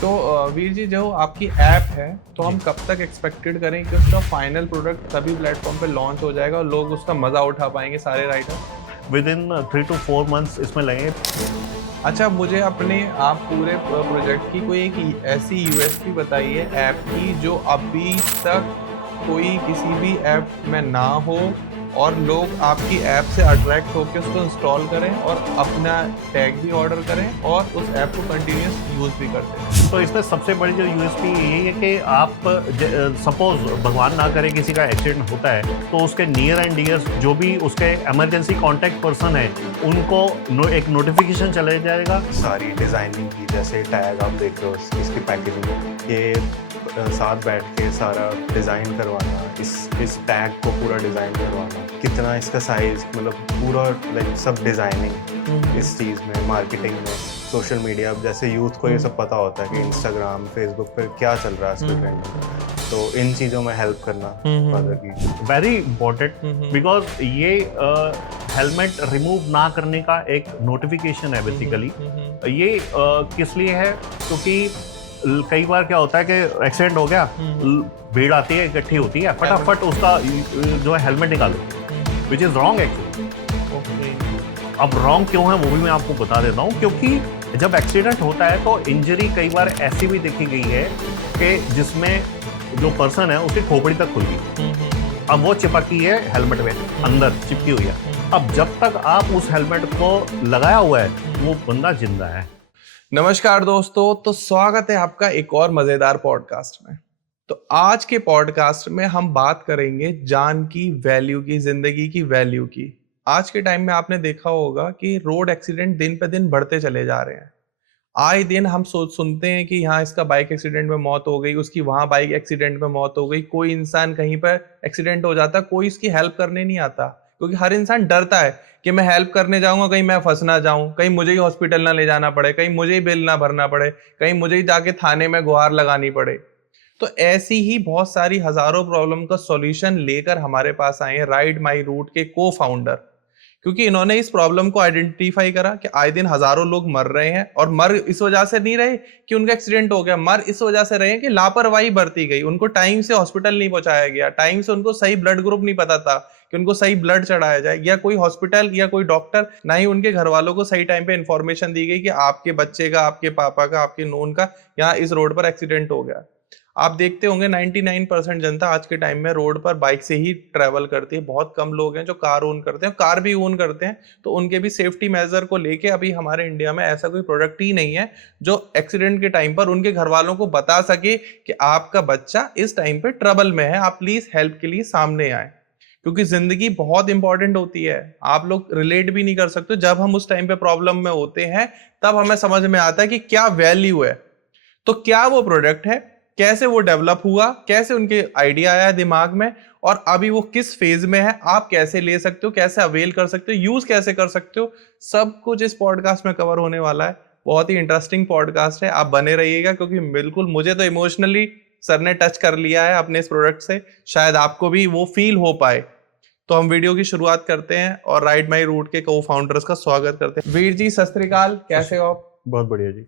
तो वीर जी, जो आपकी ऐप है तो हम जी। कब तक एक्सपेक्टेड करें कि उसका फाइनल प्रोडक्ट सभी प्लेटफॉर्म पे लॉन्च हो जाएगा और लोग उसका मजा उठा पाएंगे, सारे rider? With in 3 to 4 months इसमें लगेंगे। अच्छा, मुझे अपने आप पूरे प्रोजेक्ट की कोई एक ऐसी यूएसपी बताइए ऐप की जो अभी तक कोई किसी भी ऐप में ना हो और लोग आपकी ऐप से अट्रैक्ट होकर उसको इंस्टॉल करें और अपना टैग भी ऑर्डर करें और उस ऐप को कंटिन्यूस यूज भी करते रहें। तो इसमें सबसे बड़ी जो यूएसपी यही है कि आप सपोज भगवान ना करे किसी का एक्सीडेंट होता है तो उसके नियर एंड डियर जो भी उसके इमरजेंसी कांटेक्ट पर्सन है उनको एक नोटिफिकेशन चला जाएगा। सारी डिज़ाइनिंग की, जैसे टैग आप देख रहे हो इसकी पैकेजिंग, ये साथ बैठ के सारा डिज़ाइन करवाना, इस टैग को पूरा डिज़ाइन करवाना, कितना इसका साइज़, मतलब पूरा लाइक सब डिज़ाइनिंग इस चीज़ में, मार्केटिंग में, सोशल मीडिया। अब जैसे यूथ को ये सब पता होता है कि इंस्टाग्राम, फेसबुक पे क्या चल रहा है आजकल ट्रेंड में, तो इन चीज़ों में हेल्प करना फादर की। वेरी इंपॉर्टेंट बिकॉज ये हेलमेट रिमूव ना करने का एक नोटिफिकेशन है बेसिकली। ये किस लिए है? क्योंकि कई बार क्या होता है कि एक्सीडेंट हो गया, भीड़ आती है, इकट्ठी होती है, फटाफट उसका जो है हेलमेट निकालो, विच इज रॉन्ग एक्चुअली। अब रॉन्ग क्यों है वो भी मैं आपको बता देता हूँ। क्योंकि जब एक्सीडेंट होता है तो इंजरी कई बार ऐसी भी देखी गई है कि जिसमें जो पर्सन है उसकी खोपड़ी तक खुल गई। अब वो चिपकी है हेलमेट में, अंदर चिपकी हुई है। अब जब तक आप उस हेलमेट को लगाया हुआ है वो बंदा जिंदा है। नमस्कार दोस्तों, तो स्वागत है आपका एक और मजेदार पॉडकास्ट में। तो आज के पॉडकास्ट में हम बात करेंगे जान की वैल्यू की, जिंदगी की वैल्यू की। आज के टाइम में आपने देखा होगा कि रोड एक्सीडेंट दिन पे दिन बढ़ते चले जा रहे हैं। आए दिन हम सोच सुनते हैं कि यहाँ इसका बाइक एक्सीडेंट में मौत हो गई, उसकी वहां बाइक एक्सीडेंट में मौत हो गई। कोई इंसान कहीं पर एक्सीडेंट हो जाता, कोई इसकी हेल्प करने नहीं आता, क्योंकि हर इंसान डरता है कि मैं हेल्प करने जाऊंगा, कहीं मैं फंस ना जाऊं, कहीं मुझे ही हॉस्पिटल ना ले जाना पड़े, कहीं मुझे ही बिल ना भरना पड़े, कहीं मुझे ही जाके थाने में गुहार लगानी पड़े। तो ऐसी ही बहुत सारी हजारों प्रॉब्लम का सॉल्यूशन लेकर हमारे पास आए हैं राइड माई रूट के को फाउंडर। क्योंकि इन्होंने इस प्रॉब्लम को आइडेंटिफाई करा कि आए दिन हजारों लोग मर रहे हैं, और मर इस वजह से नहीं रहे कि उनका एक्सीडेंट हो गया, मर इस वजह से रहे हैं कि लापरवाही बरती गई, उनको टाइम से हॉस्पिटल नहीं पहुंचाया गया, टाइम से उनको सही ब्लड ग्रुप नहीं पता था कि उनको सही ब्लड चढ़ाया जाए, या कोई हॉस्पिटल या कोई डॉक्टर, ना ही उनके घर वालों को सही टाइम पे इंफॉर्मेशन दी गई कि आपके बच्चे का, आपके पापा का, आपके नोन का यहाँ इस रोड पर एक्सीडेंट हो गया। आप देखते होंगे 99% जनता आज के टाइम में रोड पर बाइक से ही ट्रेवल करती है। बहुत कम लोग हैं जो कार ओन करते हैं, कार भी ओन करते हैं तो उनके भी सेफ्टी मेजर को लेके अभी हमारे इंडिया में ऐसा कोई प्रोडक्ट ही नहीं है जो एक्सीडेंट के टाइम पर उनके घर वालों को बता सके कि आपका बच्चा इस टाइम पे ट्रबल में है, आप प्लीज हेल्प के लिए सामने आए। क्योंकि जिंदगी बहुत इंपॉर्टेंट होती है, आप लोग रिलेट भी नहीं कर सकते। जब हम उस टाइम पे प्रॉब्लम में होते हैं तब हमें समझ में आता है कि क्या वैल्यू है। तो क्या वो प्रोडक्ट है, कैसे वो डेवलप हुआ, कैसे उनके आइडिया आया दिमाग में, और अभी वो किस फेज में है, आप कैसे ले सकते हो, कैसे अवेल कर सकते हो, यूज कैसे कर सकते हो, सब कुछ इस पॉडकास्ट में कवर होने वाला है। बहुत ही इंटरेस्टिंग पॉडकास्ट है, आप बने रहिएगा, क्योंकि बिल्कुल मुझे तो इमोशनली सर ने टच कर लिया है अपने इस प्रोडक्ट से, शायद आपको भी वो फील हो पाए। तो हम वीडियो की शुरुआत करते हैं और राइड माई रूट के को फाउंडर्स का स्वागत करते हैं। वीर जी, सत श्री अकाल, कैसे हो आप? बहुत बढ़िया जी।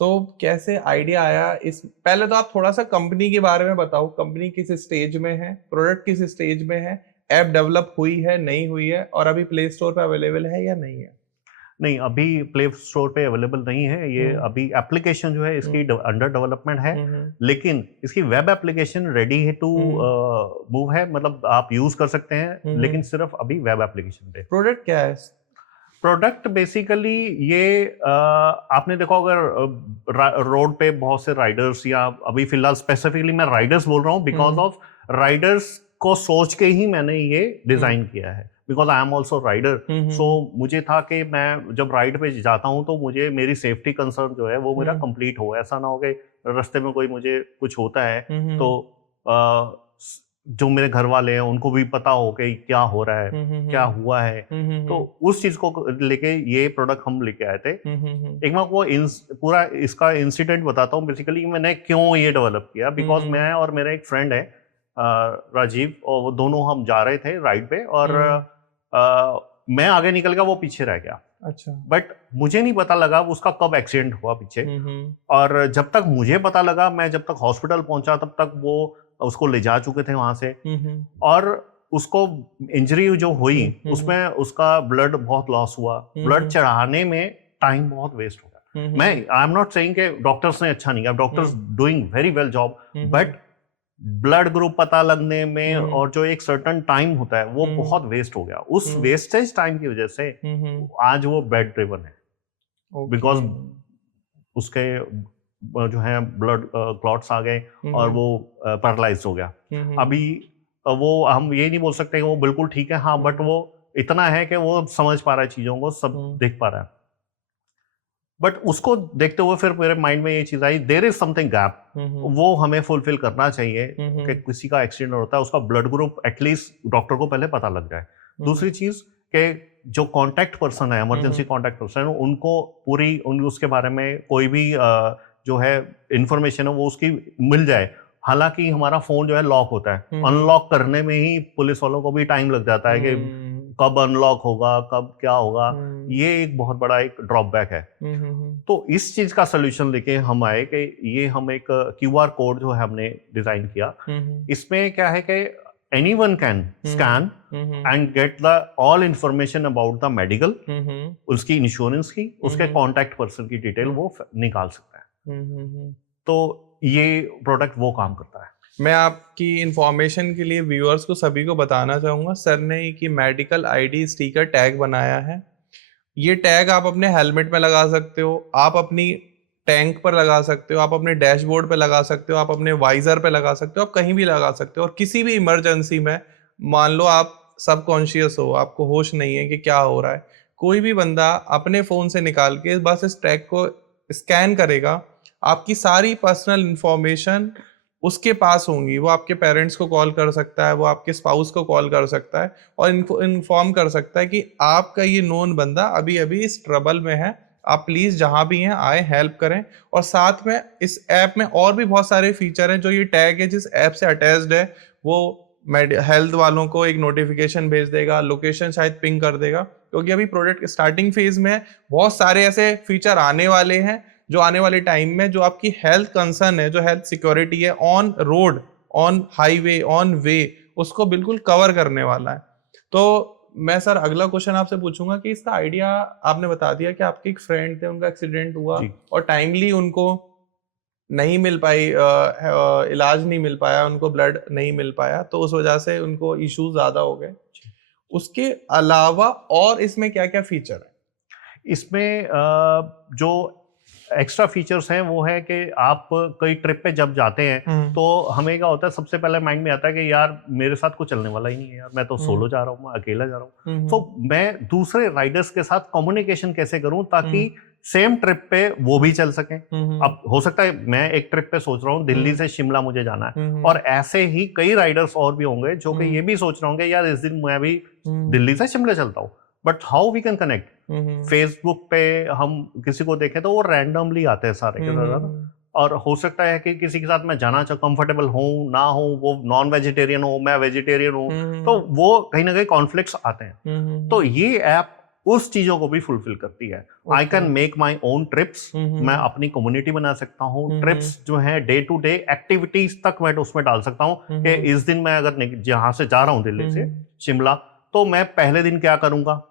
तो कैसे आइडिया आया इस, पहले तो आप थोड़ा सा कंपनी के बारे में बताओ, कंपनी किस स्टेज में है, प्रोडक्ट किस स्टेज में है, ऐप डेवलप हुई है नहीं हुई है, और अभी प्ले स्टोर पे अवेलेबल है या नहीं है? नहीं, अभी प्ले स्टोर पे अवेलेबल नहीं है ये। अभी एप्लीकेशन जो है इसकी अंडर डेवलपमेंट है, लेकिन इसकी वेब एप्लीकेशन रेडी है टू मूव है, मतलब आप यूज कर सकते हैं, लेकिन सिर्फ अभी वेब एप्लीकेशन पे। प्रोडक्ट क्या है? प्रोडक्ट बेसिकली ये आपने देखा अगर रोड पे बहुत से राइडर्स, या अभी फिलहाल स्पेसिफिकली मैं राइडर्स बोल रहा हूँ बिकॉज ऑफ राइडर्स को सोच के ही मैंने ये डिजाइन किया है, because I am also rider. So मुझे था कि मैं जब राइड पे जाता हूँ तो मुझे मेरी सेफ्टी कंसर्न जो है वो मेरा कंप्लीट हो, ऐसा ना हो कि रास्ते में कोई मुझे कुछ होता है तो जो मेरे घर वाले हैं उनको भी पता हो कि क्या हो रहा है, क्या हुआ है। तो उस चीज को लेके ये प्रोडक्ट हम लेके आए थे। एक मैं वो पूरा इसका इंसिडेंट बताता हूँ बेसिकली मैंने क्यों ये डेवलप किया। बिकॉज मैं और मेरा एक फ्रेंड है राजीव, और वो दोनों हम जा रहे थे राइड पे, और मैं आगे निकल गया, वो पीछे रह गया। अच्छा। बट मुझे नहीं पता लगा उसका कब एक्सीडेंट हुआ पीछे। और जब तक मुझे पता लगा, मैं जब तक हॉस्पिटल पहुंचा तब तक वो उसको ले जा चुके थे वहां से। और उसको इंजरी जो हुई उसमें उसका ब्लड बहुत लॉस हुआ। ब्लड चढ़ाने में टाइम बहुत वेस्ट हो गया। मैं आई एम नॉट सेइंग कि डॉक्टर्स ने अच्छा नहीं किया, doctors doing very well job, but blood group पता लगने में और जो एक सर्टेन टाइम होता है वो बहुत वेस्ट हो गया। उस वेस्टेज टाइम की वजह से आज वो बेड ड्रिवन है, बिकॉज उसके जो है ब्लड क्लॉट्स आ गए और वो पैरालाइज हो गया। अभी वो हम ये नहीं बोल सकते कि वो बिल्कुल ठीक है, हाँ, बट वो इतना है कि वो समझ पा रहा है चीजों को, सब देख पा रहा है। बट उसको देखते हुए फिर मेरे माइंड में ये चीज आई, देयर इज समथिंग गैप, वो हमें फुलफिल करना चाहिए कि किसी का एक्सीडेंट होता है उसका ब्लड ग्रुप एटलीस्ट डॉक्टर को पहले पता लग जाए। दूसरी चीज कि जो कांटेक्ट पर्सन है, इमरजेंसी कांटेक्ट पर्सन, उनको पूरी उसके बारे में कोई भी जो है इंफॉर्मेशन है वो उसकी मिल जाए। हालांकि हमारा फोन जो है लॉक होता है, अनलॉक करने में ही पुलिस वालों को भी टाइम लग जाता है कि कब अनलॉक होगा, कब क्या होगा। ये एक बहुत बड़ा एक ड्रॉबैक है। तो इस चीज का सोल्यूशन लेके हम आए कि ये हम एक QR कोड जो है हमने डिजाइन किया। इसमें क्या है कि anyone can scan and get the all information about the medical, उसकी इंश्योरेंस की, उसके कॉन्टैक्ट पर्सन की डिटेल वो निकाल सकता है। तो ये प्रोडक्ट वो काम करता है। मैं आपकी इंफॉर्मेशन के लिए व्यूअर्स को सभी को बताना चाहूँगा, सर ने कि मेडिकल ID स्टिकर टैग बनाया है। ये टैग आप अपने हेलमेट में लगा सकते हो, आप अपनी टैंक पर लगा सकते हो, आप अपने डैशबोर्ड पे लगा सकते हो, आप अपने वाइजर पे लगा सकते हो, आप कहीं भी लगा सकते हो। और किसी भी इमरजेंसी में, मान लो आप सब कॉन्शियस हो, आपको होश नहीं है कि क्या हो रहा है, कोई भी बंदा अपने फ़ोन से निकाल के बस इस टैग को स्कैन करेगा, आपकी सारी पर्सनल इंफॉर्मेशन उसके पास होंगी। वो आपके पेरेंट्स को कॉल कर सकता है, वो आपके स्पाउस को कॉल कर सकता है और इन्फॉर्म कर सकता है कि आपका ये नोन बंदा अभी अभी इस ट्रबल में है, आप प्लीज़ जहाँ भी हैं आए हेल्प करें। और साथ में इस ऐप में और भी बहुत सारे फीचर हैं। जो ये टैग है जिस ऐप से अटैच्ड है वो हेल्थ वालों को एक नोटिफिकेशन भेज देगा, लोकेशन शायद पिंग कर देगा, क्योंकि अभी प्रोडक्ट स्टार्टिंग फेज में है। बहुत सारे ऐसे फीचर आने वाले हैं जो आने वाले टाइम में जो आपकी हेल्थ कंसर्न है, जो हेल्थ सिक्योरिटी है on road, on highway, on way, उसको बिल्कुल कवर करने वाला है। तो मैं सर अगला क्वेश्चन आपसे पूछूंगा कि इसका आइडिया आपने बता दिया कि आपके एक फ्रेंड थे, उनका एक्सीडेंट हुआ और टाइमली उनको नहीं मिल पाई, इलाज नहीं मिल पाया, उनको ब्लड नहीं मिल पाया, तो उस वजह से उनको इश्यूज ज्यादा हो गए। उसके अलावा और इसमें क्या क्या फीचर है? इसमें जो एक्स्ट्रा फीचर्स हैं वो है कि आप कई ट्रिप पे जब जाते हैं तो हमें क्या होता है, सबसे पहले माइंड में आता है कि यार मेरे साथ कुछ चलने वाला ही नहीं है, यार मैं तो सोलो जा रहा हूँ, मैं अकेला जा रहा हूँ। तो मैं दूसरे राइडर्स के साथ कम्युनिकेशन कैसे करूं ताकि सेम ट्रिप पे वो भी चल सकें। अब हो सकता है मैं एक ट्रिप पे सोच रहा हूँ दिल्ली से शिमला मुझे जाना है, और ऐसे ही कई राइडर्स और भी होंगे जो कि ये भी सोच रहे होंगे यार इस दिन मैं भी दिल्ली से शिमला चलता हूँ। But how we can connect? Facebook पे हम किसी को देखें तो वो रैंडमली आते हैं सारे के सारे, और हो सकता है कि किसी के साथ मैं जाना कंफर्टेबल हूँ ना हूँ, वो नॉन वेजिटेरियन हो, मैं वेजिटेरियन हूँ, तो वो कहीं ना कहीं कॉन्फ्लिक्ट्स आते हैं। तो ये ऐप उस चीजों को भी फुलफिल करती है। I can make my own trips, मैं अपनी कम्युनिटी बना सकता हूँ। ट्रिप्स जो है डे टू डे एक्टिविटीज तक मैं उसमें डाल सकता हूँ कि इस दिन मैं अगर जहाँ से जा रहा हूँ दिल्ली से शिमला, तो मैं पहले दिन क्या करूंगा,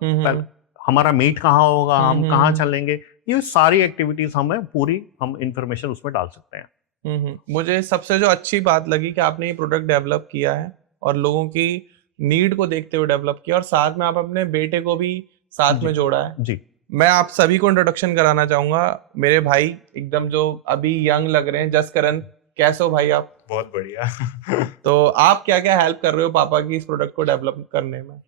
हमारा मीट कहाँ होगा, हम कहाँ चलेंगे, ये सारी एक्टिविटीज हम इंफॉर्मेशन उसमें डाल सकते हैं। मुझे सबसे जो अच्छी बात लगी कि आपने ये प्रोडक्ट डेवलप किया है और लोगों की नीड को देखते हुए डेवलप किया, और साथ में आप अपने बेटे को भी साथ में जोड़ा है। जी, मैं आप सभी को इंट्रोडक्शन कराना चाहूंगा, मेरे भाई एकदम जो अभी यंग लग रहे हैं, जसकरण, कैसे हो भाई आप? बहुत बढ़िया। तो आप क्या क्या हेल्प कर रहे हो पापा की इस प्रोडक्ट को डेवलप करने में?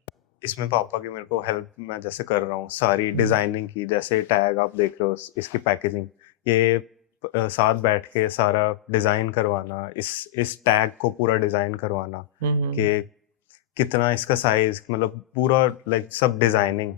इसमें पापा की मेरे को हेल्प मैं जैसे कर रहा हूँ, सारी डिजाइनिंग की, जैसे टैग आप देख रहे हो, इसकी पैकेजिंग, ये साथ बैठ के सारा डिजाइन करवाना, इस टैग को पूरा डिजाइन करवाना कि कितना इसका साइज, मतलब पूरा लाइक सब डिजाइनिंग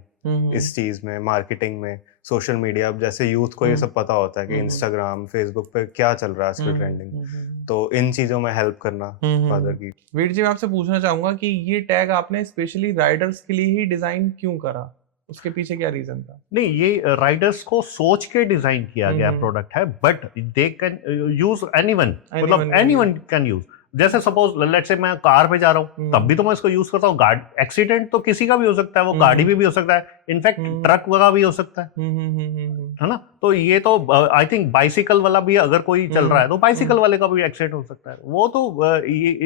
इस चीज में, मार्केटिंग में, सोशल मीडिया। अब जैसे यूथ को ये सब पता होता है कि इंस्टाग्राम, फेसबुक पे क्या चल रहा है आजकल ट्रेंडिंग, तो इन चीजों में हेल्प करना फादर की। वीर जी, मैं आपसे पूछना चाहूंगा कि ये टैग आपने स्पेशली राइडर्स के लिए ही डिजाइन क्यों करा? उसके पीछे क्या रीजन था? नहीं, ये राइडर्स को सोच के डिजाइन किया गया प्रोडक्ट है, but they can use anyone, मतलब एनीवन कैन यूज। जैसे सपोज लेट्स से मैं कार पे जा रहा हूँ, तब भी तो मैं इसको यूज करता हूँ। गाड़ी एक्सीडेंट तो किसी का भी हो सकता है, वो गाड़ी भी हो सकता है, इनफैक्ट ट्रक वगैरह भी हो सकता है ना। तो ये तो आई थिंक बाइसिकल वाला भी अगर कोई चल रहा है तो बाइसिकल वाले का भी एक्सीडेंट हो सकता है। वो तो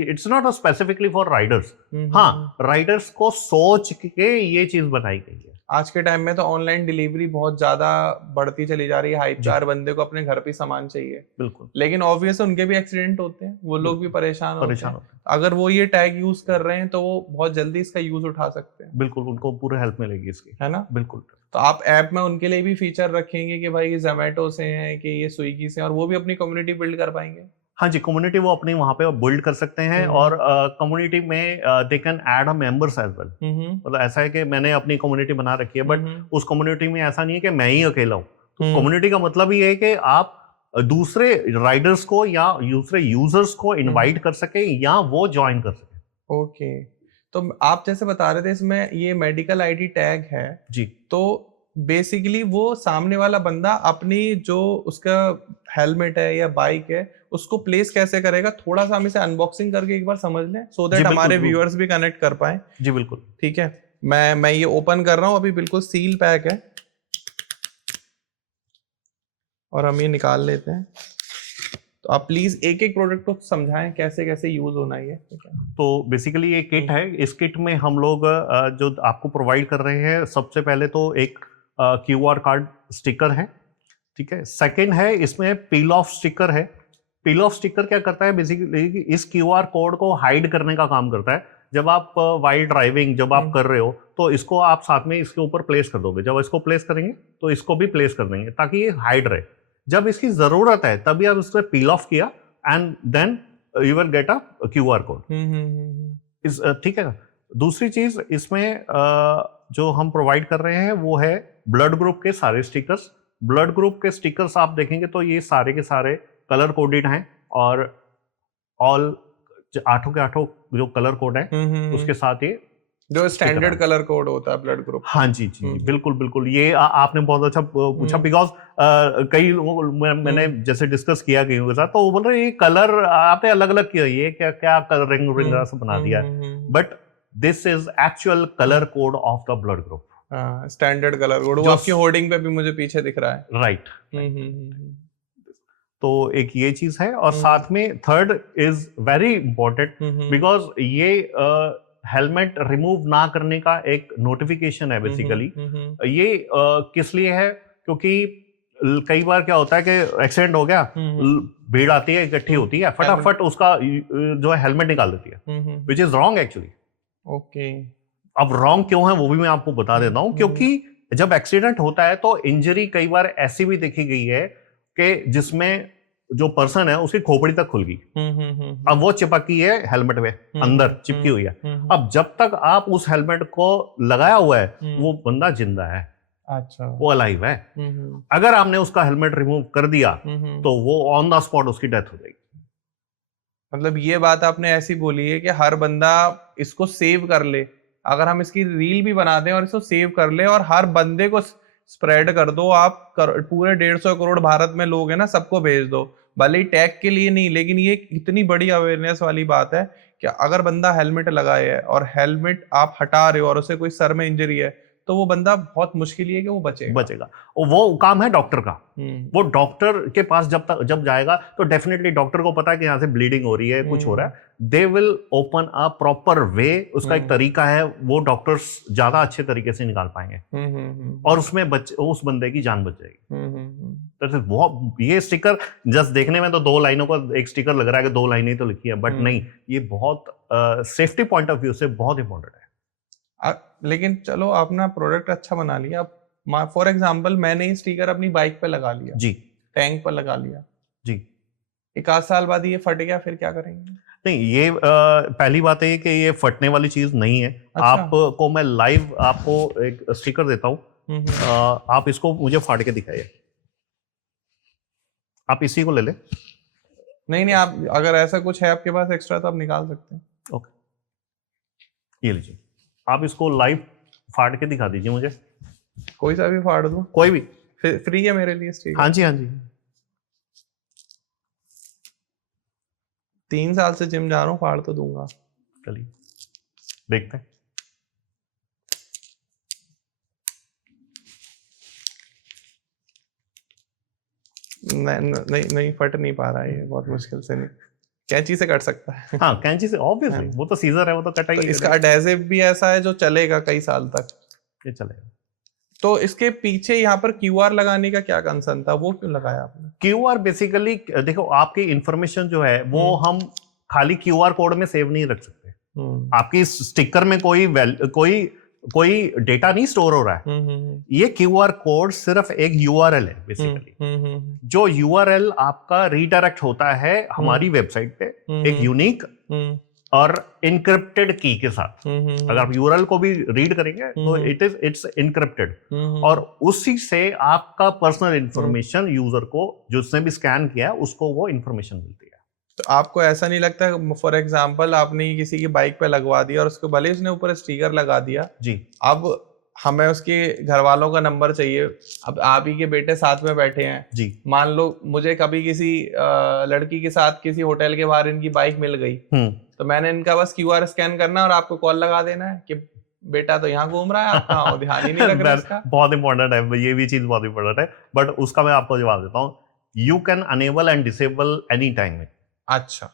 it's not specifically for Riders. हाँ, राइडर्स को सोच के ये चीज बनाई गई है। आज के टाइम में तो ऑनलाइन डिलीवरी बहुत ज्यादा बढ़ती चली जा रही है, हर बंदे को अपने घर पे सामान चाहिए। बिल्कुल। लेकिन ऑब्वियस उनके भी एक्सीडेंट होते हैं, वो लोग भी परेशान होते हैं। अगर वो ये टैग यूज कर रहे हैं तो वो बहुत जल्दी इसका यूज उठा सकते हैं। बिल्कुल, उनको पूरी हेल्प मिलेगी इसकी, है ना। बिल्कुल। तो आप ऐप में उनके लिए भी फीचर रखेंगे कि भाई ये जोमेटो से हैं कि ये स्विगी से हैं, और वो भी अपनी कम्युनिटी बिल्ड कर पाएंगे? हाँ जी, कम्युनिटी वो अपनी वहां पे बिल्ड कर सकते हैं, और कम्युनिटी में they can add a members as well. मतलब ऐसा है कि मैंने अपनी कम्युनिटी बना रखी है, बट उस कम्युनिटी में ऐसा नहीं है कि मैं ही अकेला हूँ। तो कम्युनिटी का मतलब ये है कि आप दूसरे राइडर्स को या दूसरे यूजर्स को इनवाइट कर सके या वो ज्वाइन कर सके। ओके, तो आप जैसे बता रहे थे इसमें ये मेडिकल आईडी टैग है जी, तो बेसिकली वो सामने वाला बंदा अपनी जो उसका हेलमेट है या बाइक है उसको प्लेस कैसे करेगा? थोड़ा सा हम इसे अनबॉक्सिंग करके एक बार समझ लें, सो दैट हमारे व्यूअर्स भी कनेक्ट कर पाए। जी बिल्कुल। ठीक है, मैं ये ओपन कर रहा हूँ, अभी बिल्कुल सील पैक है, और हम ये निकाल लेते हैं। तो आप प्लीज एक एक प्रोडक्ट को समझाएं कैसे कैसे यूज होना है। तो बेसिकली ये किट है, इस किट में हम लोग जो आपको प्रोवाइड कर रहे हैं, सबसे पहले तो एक QR कार्ड स्टिकर है, ठीक है। सेकंड है इसमें पील ऑफ स्टिकर है। पील ऑफ स्टिकर क्या करता है, बेसिकली इस QR कोड को हाइड करने का काम करता है। जब आप वाइल ड्राइविंग जब आप कर रहे हो तो इसको आप साथ में इसके ऊपर प्लेस कर दोगे। जब इसको प्लेस करेंगे तो इसको भी प्लेस कर देंगे ताकि ये हाइड रहे। जब इसकी जरूरत है तभी आप इसको पील ऑफ किया and then you will get a QR code. इस ठीक है। दूसरी चीज इसमें जो हम प्रोवाइड कर रहे हैं वो है ब्लड ग्रुप के सारे स्टिकर्स। ब्लड ग्रुप के स्टिकर्स आप देखेंगे तो ये सारे के सारे कलर कोडेड हैं, और ऑल 8 के 8 जो कलर कोड है उसके साथ ये जो स्टैंडर्ड कलर कोड होता है ब्लड ग्रुप। हाँ जी जी बिल्कुल बिल्कुल। ये आपने बहुत अच्छा पूछा, बिकॉज कई लोगों मैंने जैसे डिस्कस किया कईयों के साथ, तो वो बोल रहे ये कलर आपने अलग अलग किया, ये क्या क्या कलर रिंग से बना दिया, but this is actual colour code of the blood group. Standard colour code वो आपकी होर्डिंग पे भी मुझे पीछे दिख रहा है। राइट। तो एक ये चीज है, और साथ में third is very important, because ये हेलमेट रिमूव ना करने का एक नोटिफिकेशन है बेसिकली। ये किस लिए है, क्योंकि कई बार क्या होता है कि एक्सीडेंट हो गया, भीड़ आती है, इकट्ठी होती है, फटाफट उसका जो है हेलमेट निकाल देती है, which is wrong actually. Okay, अब रॉन्ग क्यों है वो भी मैं आपको बता देता हूं। क्योंकि जब एक्सीडेंट होता है तो इंजरी कई बार ऐसी भी देखी गई है कि जिसमें जो पर्सन है उसकी खोपड़ी तक खुल गई। अब वो चिपकी है हेलमेट में, अंदर चिपकी हुई है। अब जब तक आप उस हेलमेट को लगाया हुआ है वो बंदा जिंदा है। अच्छा, वो अलाइव है। अगर आपने उसका हेलमेट रिमूव कर दिया तो वो ऑन द स्पॉट उसकी डेथ हो जाएगी। मतलब ये बात आपने ऐसी बोली है कि हर बंदा इसको सेव कर ले, अगर हम इसकी रील भी बना दें और इसको सेव कर ले और हर बंदे को स्प्रेड कर दो, आप पूरे 150 करोड़ भारत में लोग हैं ना, सबको भेज दो, भले ही टैग के लिए नहीं, लेकिन ये इतनी बड़ी अवेयरनेस वाली बात है कि अगर बंदा हेलमेट लगाए है और हेलमेट आप हटा रहे हो और उसे कोई सर में इंजरी है तो वो बंदा बहुत मुश्किल है कि वो बचेगा। और वो काम है डॉक्टर का। वो डॉक्टर के पास जब जाएगा तो डेफिनेटली डॉक्टर को पता है कि यहाँ से ब्लीडिंग हो रही है, कुछ हो रहा है, they will open a proper way. उसका एक तरीका है, वो डॉक्टर्स ज्यादा अच्छे तरीके से निकाल पाएंगे और उसमें उस बंदे की जान बच जाएगी। तो वो ये स्टिकर जस्ट देखने में तो 2 लाइनों का एक स्टिकर लग रहा है कि 2 लाइनें तो लिखी है, बट नहीं, ये बहुत सेफ्टी पॉइंट ऑफ व्यू से बहुत इंपॉर्टेंट है। लेकिन चलो आपने प्रोडक्ट अच्छा बना लिया, फॉर एग्जांपल मैंने ये स्टिकर अपनी बाइक पे लगा लिया जी, टैंक पर लगा लिया जी, 1 साल बाद ये फट गया, फिर क्या करेंगे? नहीं, ये पहली बात है कि ये फटने वाली चीज नहीं है। अच्छा। आपको मैं लाइव आपको एक स्टिकर देता हूँ, आप इसको मुझे फाड़ के दिखाइए। आप इसी को ले ले। नहीं, आप अगर ऐसा कुछ है आपके पास एक्स्ट्रा तो आप निकाल सकते हैं। ओके, ये लीजिए, आप इसको लाइव फाड़ के दिखा दीजिए मुझे। कोई सा भी फाड़ दूं? कोई भी, फ्री है मेरे लिए स्टीकर? हाँ जी हाँ जी। 3 साल से जिम जा रहा हूँ, फाड़ तो दूंगा। चलिए देखते हैं। नहीं फट नहीं पा रहा है ये, बहुत मुश्किल से। नहीं, कैंची से कट सकता है। हाँ कैंची से ऑब्वियसली, वो तो सीजर है, वो तो तो कटाई इसका एडहेसिव भी ऐसा है जो चलेगा कई साल तक। ये चलेगा। तो इसके पीछे यहाँ पर क्यूआर लगाने का क्या कंसर्न था, वो क्यों लगाया आपने? क्यूआर बेसिकली देखो, आपकी इंफॉर्मेशन जो है वो हम खाली क्यूआर कोड में सेव नहीं रख सकते। आपकी स्टिकर में कोई डेटा नहीं स्टोर हो रहा है। ये क्यूआर कोड सिर्फ एक यूआरएल है बेसिकली, जो यूआरएल आपका रीडायरेक्ट होता है हमारी वेबसाइट पे एक यूनिक और इनक्रिप्टेड की के साथ। अगर आप यूआरएल को भी रीड करेंगे तो इट्स इनक्रिप्टेड, और उसी से आपका पर्सनल इंफॉर्मेशन यूजर को, जो उसने भी स्कैन किया है, उसको वो इंफॉर्मेशन मिलती है। तो आपको ऐसा नहीं लगता, फॉर एग्जांपल आपने किसी की बाइक पे लगवा दिया और उसको भले उसने ऊपर स्टिकर लगा दिया जी, अब हमें उसके घर वालों का नंबर चाहिए, अब आप ही के बेटे साथ में बैठे हैं जी, मान लो मुझे कभी किसी लड़की के साथ किसी होटल के बाहर इनकी बाइक मिल गई, तो मैंने इनका बस क्यूआर स्कैन करना और आपको कॉल लगा देना है कि बेटा तो यहाँ घूम रहा है, आप कहाँ हो, ध्यान ही नहीं रख रहे इसका। बहुत इंपॉर्टेंट है, ये भी चीज बहुत इंपॉर्टेंट है, बट उसका मैं आपको जवाब देता हूँ। You can enable and disable any time. अच्छा,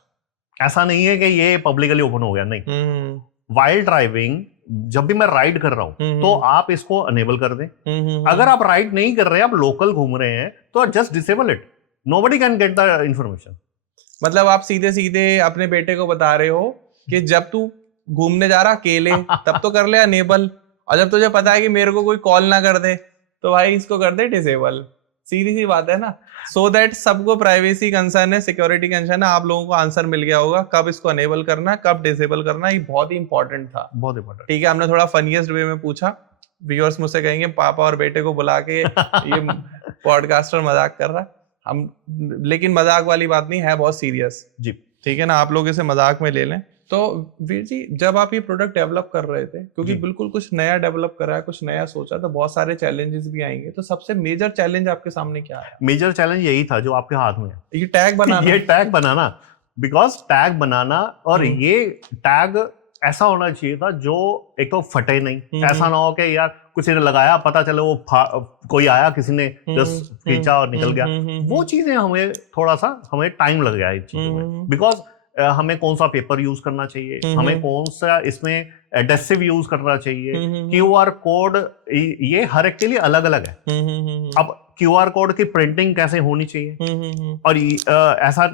ऐसा नहीं है कि ये पब्लिकली ओपन हो गया, नहीं। वाइल्ड ड्राइविंग, जब भी मैं राइड कर रहा हूं तो आप इसको अनेबल कर दें। अगर आप राइड नहीं कर रहे हैं, आप लोकल घूम रहे हैं, तो just disable it, nobody can get the information. मतलब आप सीधे सीधे अपने बेटे को बता रहे हो कि जब तू घूमने जा रहा अकेले तब तो कर ले अनेबल, और जब तुझे पता है कि मेरे को कोई कॉल ना कर दे तो भाई इसको कर दे डिसेबल। सीधी सी बात है ना, सो दैट सबको प्राइवेसी कंसर्न है, सिक्योरिटी कंसर्न है, आप लोगों को आंसर मिल गया होगा कब इसको अनेबल करना है, कब डिसेबल करना है। ये बहुत ही इंपॉर्टेंट था, बहुत इंपॉर्टेंट। ठीक है, हमने थोड़ा फनीएस्ट वे में पूछा। व्यूअर्स मुझसे कहेंगे पापा और बेटे को बुला के ये पॉडकास्टर मजाक कर रहा है, हम, लेकिन मजाक वाली बात नहीं है, बहुत सीरियस जी, ठीक है ना, आप लोग इसे मजाक में ले लें। तो वीर जी, जब आप ये प्रोडक्ट डेवलप कर रहे थे, क्योंकि बिल्कुल कुछ नया डेवलप करा है, कुछ नया सोचा, तो बहुत सारे चैलेंजेस भी आएंगे, तो सबसे मेजर चैलेंज आपके सामने क्या है? मेजर चैलेंज यही था जो आपके हाथ में है, ये टैग बनाना। ये टैग बनाना, बिकॉज टैग बनाना, और ये टैग ऐसा होना चाहिए था जो एक तो फटे नहीं, ऐसा ना हो कि यार कुछ ने लगाया, पता चले वो कोई आया, किसी ने जस्ट खींचा और निकल गया। वो चीजें हमें थोड़ा सा टाइम लग गया इस चीजों में, बिकॉज हमें कौन सा पेपर यूज करना चाहिए, हमें कौन सा इसमें एडेसिव यूज करना चाहिए, क्यूआर कोड, ये हर एक के लिए अलग अलग है। अब क्यूआर कोड की प्रिंटिंग कैसे होनी चाहिए, और ऐसा,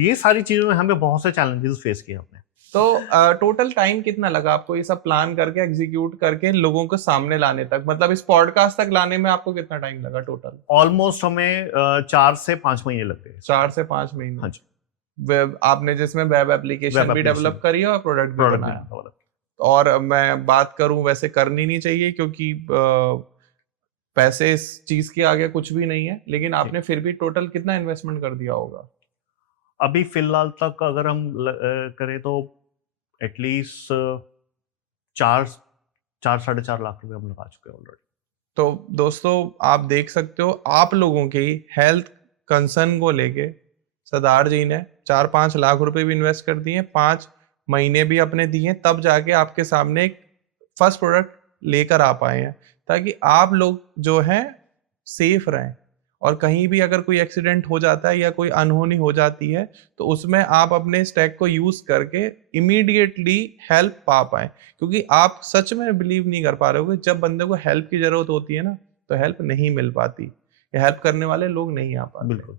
ये सारी चीजों में हमें बहुत से चैलेंजेस फेस किए हमने। तो टोटल टाइम कितना लगा आपको ये सब प्लान करके, एग्जीक्यूट करके, लोगों को सामने लाने तक, मतलब इस पॉडकास्ट तक लाने में आपको कितना टाइम लगा टोटल? ऑलमोस्ट हमें 4 से 5 महीने लगते हैं। 4 से 5 महीने। हाँ जी। वेब, आपने जिसमें वेब एप्लीकेशन भी डेवलप करी और प्रोडक्ट भी बनाया। और मैं बात करूं, वैसे करनी नहीं चाहिए क्योंकि पैसे इस चीज के आगे कुछ भी नहीं है, लेकिन आपने फिर भी टोटल कितना इन्वेस्टमेंट कर दिया होगा? अभी फिलहाल तक अगर हम करें तो एटलीस्ट 4-4.5 लाख रुपए हम लगा चुके हैं ऑलरेडी। तो दोस्तों आप देख सकते हो, आप लोगों की हेल्थ कंसर्न को लेके सरदार जी ने 4-5 लाख रुपए भी इन्वेस्ट कर दिए, 5 महीने भी अपने दिए, तब जाके आपके सामने एक फर्स्ट प्रोडक्ट लेकर आ पाए हैं, ताकि आप लोग जो हैं सेफ रहें, और कहीं भी अगर कोई एक्सीडेंट हो जाता है या कोई अनहोनी हो जाती है तो उसमें आप अपने स्टैक को यूज करके इमीडिएटली हेल्प पा पाए। क्योंकि आप सच में बिलीव नहीं कर पा रहे हो, जब बंदे को हेल्प की जरूरत होती है ना, तो हेल्प नहीं मिल पाती, हेल्प करने वाले लोग नहीं आ पाते। बिल्कुल।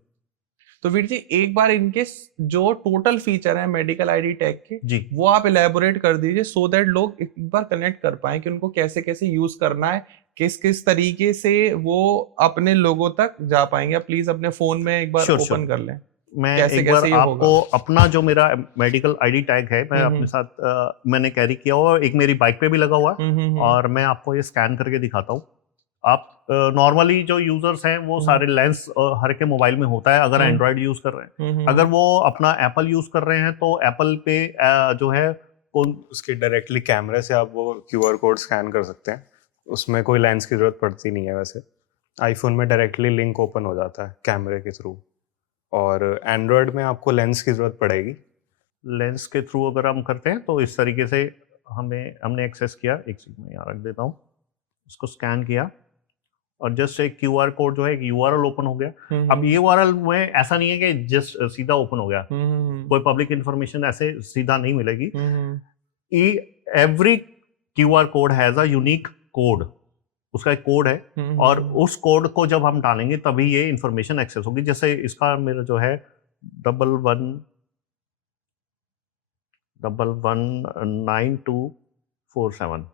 तो वीर जी, एक बार इनके जो टोटल फीचर है मेडिकल आईडी टैग के जी, वो आप इलेबोरेट कर दीजिए, सो दैट लोग एक बार कनेक्ट कर पाए कि उनको कैसे कैसे यूज करना है, किस किस तरीके से वो अपने लोगों तक जा पाएंगे। आप प्लीज अपने फोन में एक बार ओपन कर लें। मैं कैसे एक बार कैसे आपको अपना जो मेरा मेडिकल आईडी टैग है, मैं अपने साथ मैंने कैरी किया हुआ, एक मेरी बाइक पे भी लगा हुआ है, और मैं आपको ये स्कैन करके दिखाता हूँ। आप नॉर्मली जो यूजर्स हैं वो सारे लेंस हर के मोबाइल में होता है, अगर एंड्रॉइड यूज कर रहे हैं, अगर वो अपना एप्पल यूज कर रहे हैं तो एप्पल पे जो है उसके डायरेक्टली कैमरे से आप वो क्यूआर कोड स्कैन कर सकते हैं, उसमें कोई लेंस की जरूरत पड़ती नहीं है वैसे। आईफोन में डायरेक्टली लिंक ओपन हो जाता है कैमरे के थ्रू, और एंड्रॉयड में आपको लेंस की जरूरत पड़ेगी। लेंस के थ्रू अगर हम करते हैं तो इस तरीके से हमने एक्सेस किया, एक चीज मैं यहाँ रख देता हूँ, उसको स्कैन किया और जस्ट एक QR कोड जो है, एक URL ओपन हो गया। अब ये URL में ऐसा नहीं है कि जस्ट सीधा ओपन हो गया, कोई पब्लिक इंफॉर्मेशन ऐसे सीधा नहीं मिलेगी। Every QR code has a unique code, उसका एक कोड है और उस कोड को जब हम डालेंगे तभी ये इंफॉर्मेशन एक्सेस होगी। जैसे इसका मेरा जो है 119247,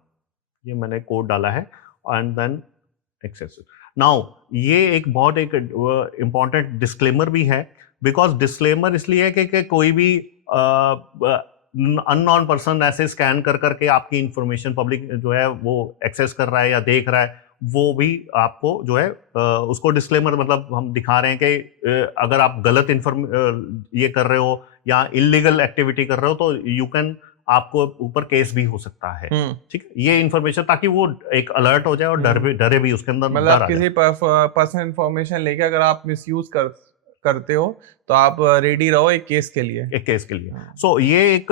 ये मैंने कोड डाला है एंड देन एक्सेस। नाउ ये एक बहुत एक इम्पॉर्टेंट डिस्क्लेमर भी है, बिकॉज डिस्क्लेमर इसलिए है कि कोई भी अननोन पर्सन ऐसे स्कैन कर करके आपकी इंफॉर्मेशन पब्लिक जो है वो एक्सेस कर रहा है या देख रहा है, वो भी आपको जो है उसको डिस्क्लेमर मतलब हम दिखा रहे हैं कि अगर आप गलत ये कर रहे हो या इलीगल एक्टिविटी कर रहे हो तो यू कैन, आपको ऊपर केस भी हो सकता है। ठीक है, ये इन्फॉर्मेशन ताकि वो एक अलर्ट हो जाए और डरे भी उसके अंदर। मतलब किसी पर्सनल इंफॉर्मेशन लेके अगर आप मिसयूज करते हो तो आप रेडी रहो एक केस के लिए। सो ये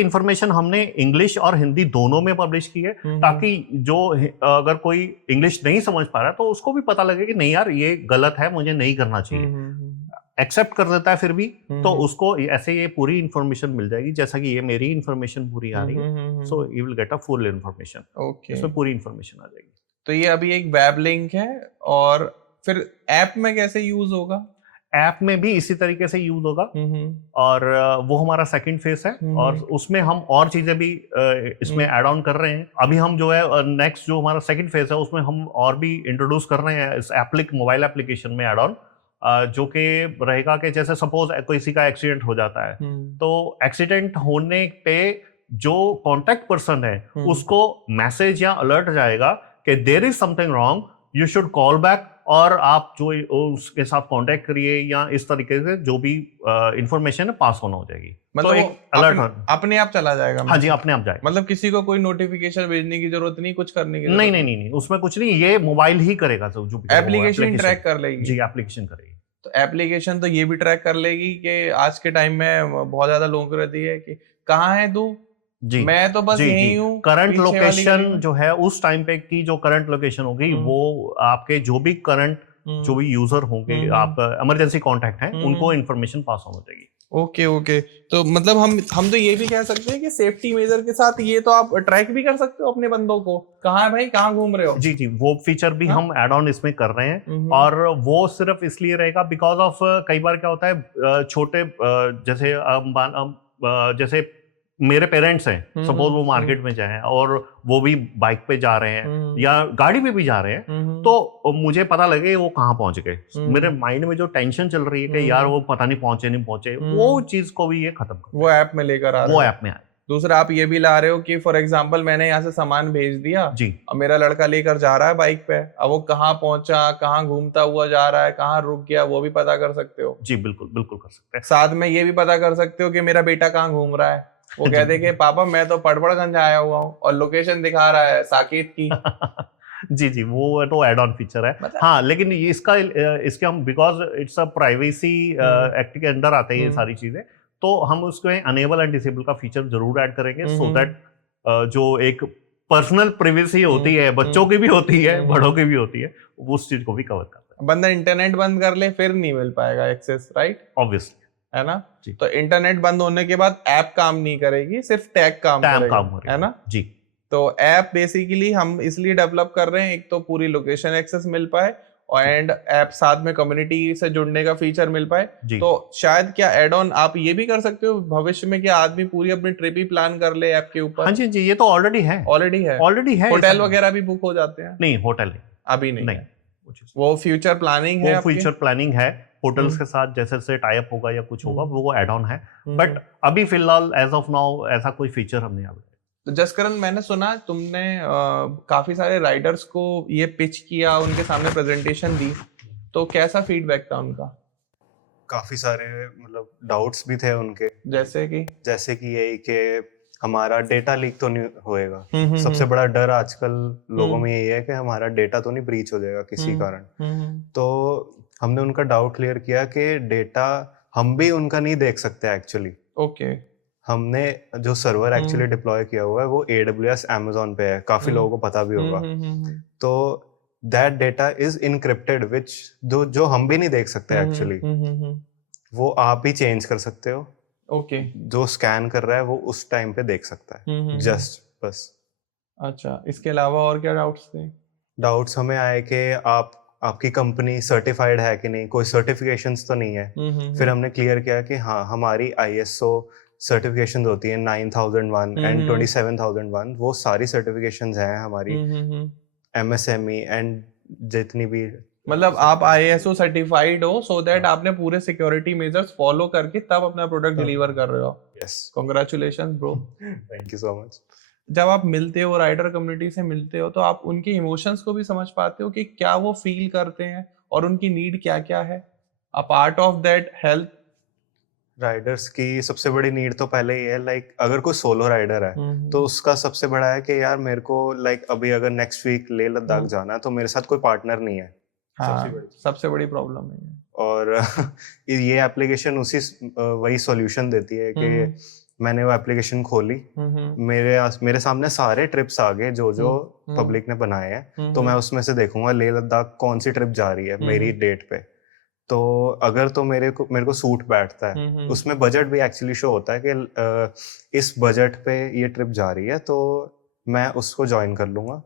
इन्फॉर्मेशन हमने इंग्लिश और हिंदी दोनों में पब्लिश की है, ताकि जो अगर कोई इंग्लिश नहीं समझ पा रहा तो उसको भी पता लगे कि नहीं यार ये गलत है, मुझे नहीं करना चाहिए। एक्सेप्ट कर देता है फिर भी तो उसको ऐसे ये पूरी इंफॉर्मेशन मिल जाएगी, जैसा कि ये मेरी इंफॉर्मेशन पूरी आ रही है। So you will get a full information. Okay, इसमें पूरी इंफॉर्मेशन आ जाएगी। तो ये अभी एक वेब लिंक है, और फिर ऐप में कैसे यूज होगा? ऐप में भी इसी तरीके से यूज होगा, और वो हमारा सेकंड फेस है, और उसमें हम और चीजें भी इसमें ऐड ऑन कर रहे हैं। अभी हम जो है नेक्स्ट जो हमारा सेकंड फेस है उसमें हम और भी इंट्रोड्यूस कर रहे हैं इस मोबाइल एप्लीकेशन में ऐड ऑन, जो कि रहेगा कि जैसे सपोज किसी का एक्सीडेंट हो जाता है तो एक्सीडेंट होने पे जो कॉन्टेक्ट पर्सन है उसको मैसेज या अलर्ट जाएगा कि there is something wrong, you should call back, और आप जो उसके साथ कांटेक्ट करिए, या इस तरीके से जो भी इंफॉर्मेशन है पास ऑन हो जाएगी। मतलब तो एक अलर्ट अपने आप चला जाएगा? हाँ जी, अपने आप जाएगा। मतलब किसी को कोई नोटिफिकेशन भेजने की जरूरत नहीं, कुछ करने की जरूरत नहीं, उसमें कुछ नहीं, ये मोबाइल ही करेगा। जो एप्लीकेशन ट्रैक कर लेगी। जी, एप्लीकेशन करेगी। तो एप्लीकेशन तो ये भी ट्रैक कर लेगी कि आज के टाइम में बहुत ज्यादा लोगों को रहती है कि कहाँ है तू, जी, मैं तो बस यही हूँ। करंट लोकेशन जो है उस टाइम पे की जो करंट लोकेशन होगी वो आपके जो भी करंट जो भी यूजर होंगे, आप इमरजेंसी कांटेक्ट हैं, उनको इन्फॉर्मेशन पास ऑन हो जाएगी। ओके, तो मतलब हम तो ये भी कह सकते हैं कि सेफ्टी मेजर के साथ ये तो आप ट्रैक भी कर सकते हो अपने बंदों को, कहाँ है भाई, कहाँ घूम रहे हो। जी, वो फीचर भी हम ऐड ऑन इसमें कर रहे हैं, और वो सिर्फ इसलिए रहेगा बिकॉज ऑफ कई बार क्या होता है छोटे जैसे मेरे पेरेंट्स हैं, सपोज वो मार्केट में जाएं और वो भी बाइक पे जा रहे हैं या गाड़ी में भी जा रहे हैं, तो मुझे पता लगे वो कहाँ पहुंच गए, मेरे माइंड में जो टेंशन चल रही है कि यार वो पता नहीं पहुंचे, वो चीज को भी ये खत्म कर, वो ऐप में लेकर आ रहे हैं। वो ऐप में आए। दूसरा आप ये भी ला रहे हो कि फॉर एग्जांपल मैंने यहाँ से सामान भेज दिया जी, और मेरा लड़का लेकर जा रहा है बाइक पे, अब वो कहाँ पहुंचा, कहाँ घूमता हुआ जा रहा है, कहाँ रुक गया, वो भी पता कर सकते हो। जी, बिल्कुल कर सकते हैं। साथ में ये भी पता कर सकते हो कि मेरा बेटा कहाँ घूम रहा है, वो कहते कि पापा मैं तो पड़पड़गंज आया हुआ हूँ और लोकेशन दिखा रहा है साकेत की। जी, वो तो एड ऑन फीचर है। हाँ, लेकिन इसके हम because it's a privacy act के अंडर आते हैं ये सारी चीजें, तो हम उसको अनेबल एंड डिसेबल का फीचर जरूर ऐड करेंगे, सो दैट जो एक पर्सनल प्राइवेसी होती है, बच्चों की भी होती है, बड़ों की भी होती है, उस चीज को भी कवर करते हैं। बंदा इंटरनेट बंद कर ले फिर नहीं मिल पाएगा एक्सेस, राइट? ऑब्वियसली, है ना? तो इंटरनेट बंद होने के बाद ऐप काम नहीं करेगी, सिर्फ टैग काम करेगा, है ना? जी। तो ऐप बेसिकली हम इसलिए डेवलप कर रहे हैं, एक तो पूरी लोकेशन एक्सेस मिल पाए और एंड ऐप साथ में कम्युनिटी से जुड़ने का फीचर मिल पाए। तो शायद क्या एड ऑन आप ये भी कर सकते हो भविष्य में, क्या आदमी पूरी अपनी ट्रिप ही प्लान कर ले ऐप के ऊपर? हाँ जी, ये तो ऑलरेडी है। होटल वगैरह भी बुक हो जाते हैं? नहीं, होटल नहीं, अभी नहीं। वो फ्यूचर प्लानिंग है, फ्यूचर प्लानिंग है। होटल्स के साथ जैसे टाई अप होगा या कुछ होगा वो ऐड ऑन है, बट अभी फिलहाल एज ऑफ नाउ ऐसा कोई फीचर हमने आ। तो जसकरण, मैंने सुना तुमने काफी सारे राइडर्स को ये पिच किया, उनके सामने प्रेजेंटेशन दी, तो कैसा फीडबैक था उनका? काफी सारे मतलब डाउट्स भी थे उनके, जैसे कि यही कि हमारा डेटा लीक तो नहीं होएगा। सबसे बड़ा डर आजकल लोगों में यही है कि हमारा डेटा तो नहीं ब्रीच हो जाएगा किसी कारण। तो हमने उनका डाउट क्लियर किया कि डेटा हम भी उनका नहीं देख सकते एक्चुअली। ओके। हमने जो सर्वर एक्चुअली डिप्लॉय किया हुआ है वो AWS Amazon पे है, काफी लोगों को पता भी होगा। तो दैट डेटा इज इनक्रिप्टेड विच जो हम भी नहीं देख सकते एक्चुअली, वो आप ही चेंज कर सकते हो। ओके। जो स्कैन कर रहा है वो उस टाइम पे देख सकता है जस्ट बस। अच्छा, इसके अलावा और क्या डाउट्स थे? डाउट्स हमें आए कि आपकी कंपनी सर्टिफाइड है कि नहीं, कोई सर्टिफिकेशंस तो नहीं है। फिर हमने क्लियर किया कि हाँ, हमारी ISO सर्टिफिकेशंस होती है 9001 एंड 27001, वो सारी सर्टिफिकेशंस हैं हमारी MSME एंड जितनी भी। मतलब आप ISO सर्टिफाइड हो, सो दैट आपने पूरे सिक्योरिटी मेजर्स फॉलो करके तब अपना प्रोडक्ट डिलीवर कर रहे हो। Yes, congratulations bro. Thank you so much. जब आप मिलते हो, राइडर कम्युनिटी से मिलते हो, तो आप उनके इमोशंस को भी समझ पाते हो कि क्या वो फील करते हैं और उनकी नीड क्या क्या है। A part of that help Riders की सबसे बड़ी नीड तो पहले ही है, लाइक अगर कोई सोलो राइडर है तो उसका सबसे बड़ा है कि यार मेरे को लाइक अभी अगर नेक्स्ट वीक लेह लद्दाख जाना है तो मेरे साथ कोई पार्टनर नहीं है। हाँ, सबसे बड़ी प्रॉब्लम है। और ये एप्लीकेशन उसी वही सॉल्यूशन देती है कि मैंने वो एप्लीकेशन खोली, मेरे सामने सारे ट्रिप्स आ गए जो पब्लिक ने बनाए हैं, तो मैं उसमें से देखूंगा लेह लद्दाख कौन सी ट्रिप जा रही है मेरी डेट पे। तो अगर तो मेरे को सूट बैठता है, उसमें बजट भी एक्चुअली शो होता है कि इस बजट पे ये ट्रिप जा रही है, तो मैं उसको ज्वाइन कर लूंगा।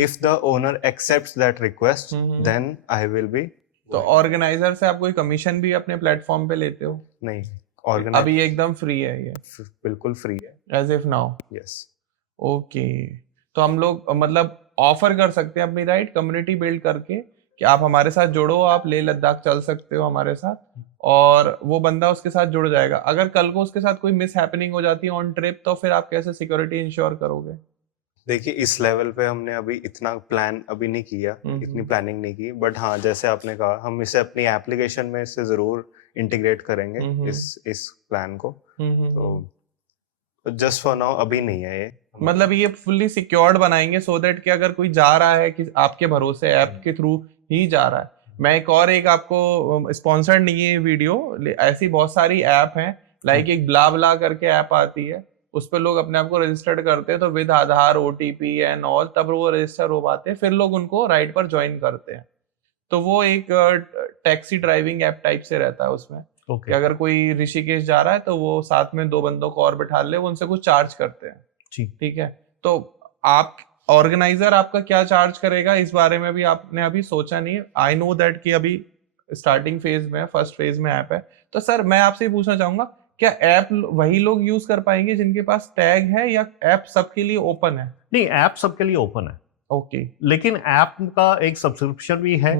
If the owner accepts that request then I will be. तो ऑर्गेनाइजर से आप कोई कमीशन भी अपने प्लेटफॉर्म पे लेते हो? नहीं, अभी ये एकदम फ्री है, ये बिल्कुल फ्री है as of now. Yes. Okay, तो हम लोग मतलब ऑफर कर सकते हैं अपनी राइड कम्युनिटी बिल्ड करके कि आप हमारे साथ जुड़ो, आप लेह लद्दाख चल सकते हो हमारे साथ, और वो बंदा उसके साथ जुड़ जाएगा। अगर कल को उसके साथ कोई मिस हैपनिंग हो जाती है ऑन ट्रिप, तो फिर आप कैसे सिक्योरिटी इंश्योर करोगे? देखिए, इस लेवल पे हमने अभी इतना प्लान अभी नहीं किया, इतनी प्लानिंग नहीं की, बट हाँ, जैसे आपने कहा, हम इसे अपनी एप्लीकेशन में इसे जरूर इंटीग्रेट करेंगे इस प्लान को। तो जस्ट फॉर नाउ अभी नहीं है ये, मतलब ये फुल्ली सिक्योर्ड बनाएंगे सो दैट कि अगर कोई जा रहा है कि आपके भरोसे ऐप के थ्रू ही जा रहा है। मैं एक आपको स्पॉन्सर्ड नहीं है वीडियो, ऐसी बहुत सारी ऐप हैं, लाइक एक ब्ला ब्ला करके ऐप आती है, उस पर लोग अपने आप को रजिस्टर्ड करते हैं, तो with Aadhaar OTP and all, तब वो रजिस्टर हो पाते हैं, फिर लोग उनको राइड पर ज्वाइन करते हैं। तो वो एक टैक्सी ड्राइविंग ऐप टाइप से रहता है उसमें। कि अगर कोई ऋषिकेश जा रहा है तो वो साथ में 2 बंदों को और बिठा ले, वो उनसे कुछ चार्ज करते हैं। ठीक है, तो आप ऑर्गेनाइजर आपका क्या चार्ज करेगा इस बारे में भी आपने अभी सोचा नहीं? आई नो दैट कि अभी स्टार्टिंग फेज में, फर्स्ट फेज में ऐप है। तो सर मैं आपसे पूछना चाहूंगा, क्या ऐप वही लोग यूज कर पाएंगे जिनके पास टैग है, या ऐप सबके लिए ओपन है? नहीं, ऐप सबके लिए ओपन है। ओके, लेकिन ऐप का एक सब्सक्रिप्शन भी है।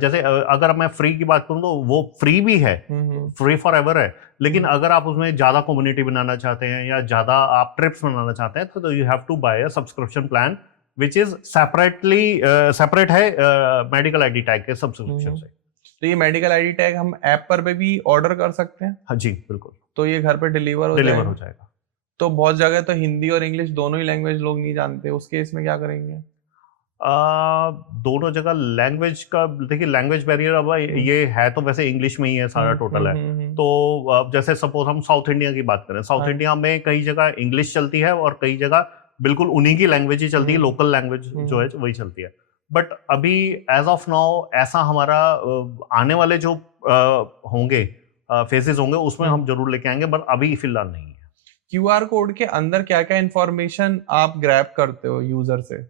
जैसे अगर मैं फ्री की बात करूं तो वो फ्री भी है, फ्री फॉर एवर है। लेकिन अगर आप उसमें ज्यादा कम्युनिटी बनाना चाहते हैं या ज्यादा आप ट्रिप्स बनाना चाहते हैं, तो you have to buy a subscription plan which is separate है मेडिकल आईडी टैग के सब्सक्रिप्शन से। तो ये मेडिकल आईडी टैग हम ऐप पर भी ऑर्डर कर सकते हैं? हाँ जी, बिल्कुल। तो ये घर पे डिलीवर हो जाएगा? तो बहुत जगह तो हिंदी और इंग्लिश दोनों ही लैंग्वेज लोग नहीं जानते, उस केस में क्या करेंगे? दोनों जगह लैंग्वेज का, देखिए लैंग्वेज बैरियर अब ये है तो वैसे इंग्लिश में ही है, सारा टोटल है। तो अब जैसे सपोज हम साउथ इंडिया की बात करें, साउथ इंडिया में कई जगह इंग्लिश चलती है और कई जगह बिल्कुल उन्हीं की लैंग्वेज ही चलती है, लोकल लैंग्वेज जो है वही चलती है। बट अभी एज ऑफ नाउ ऐसा हमारा आने वाले जो होंगे फेजेस होंगे उसमें हम जरूर लेके आएंगे, बट अभी फिलहाल नहीं है। QR कोड के अंदर क्या क्या इंफॉर्मेशन आप ग्रैब करते हो यूजर से?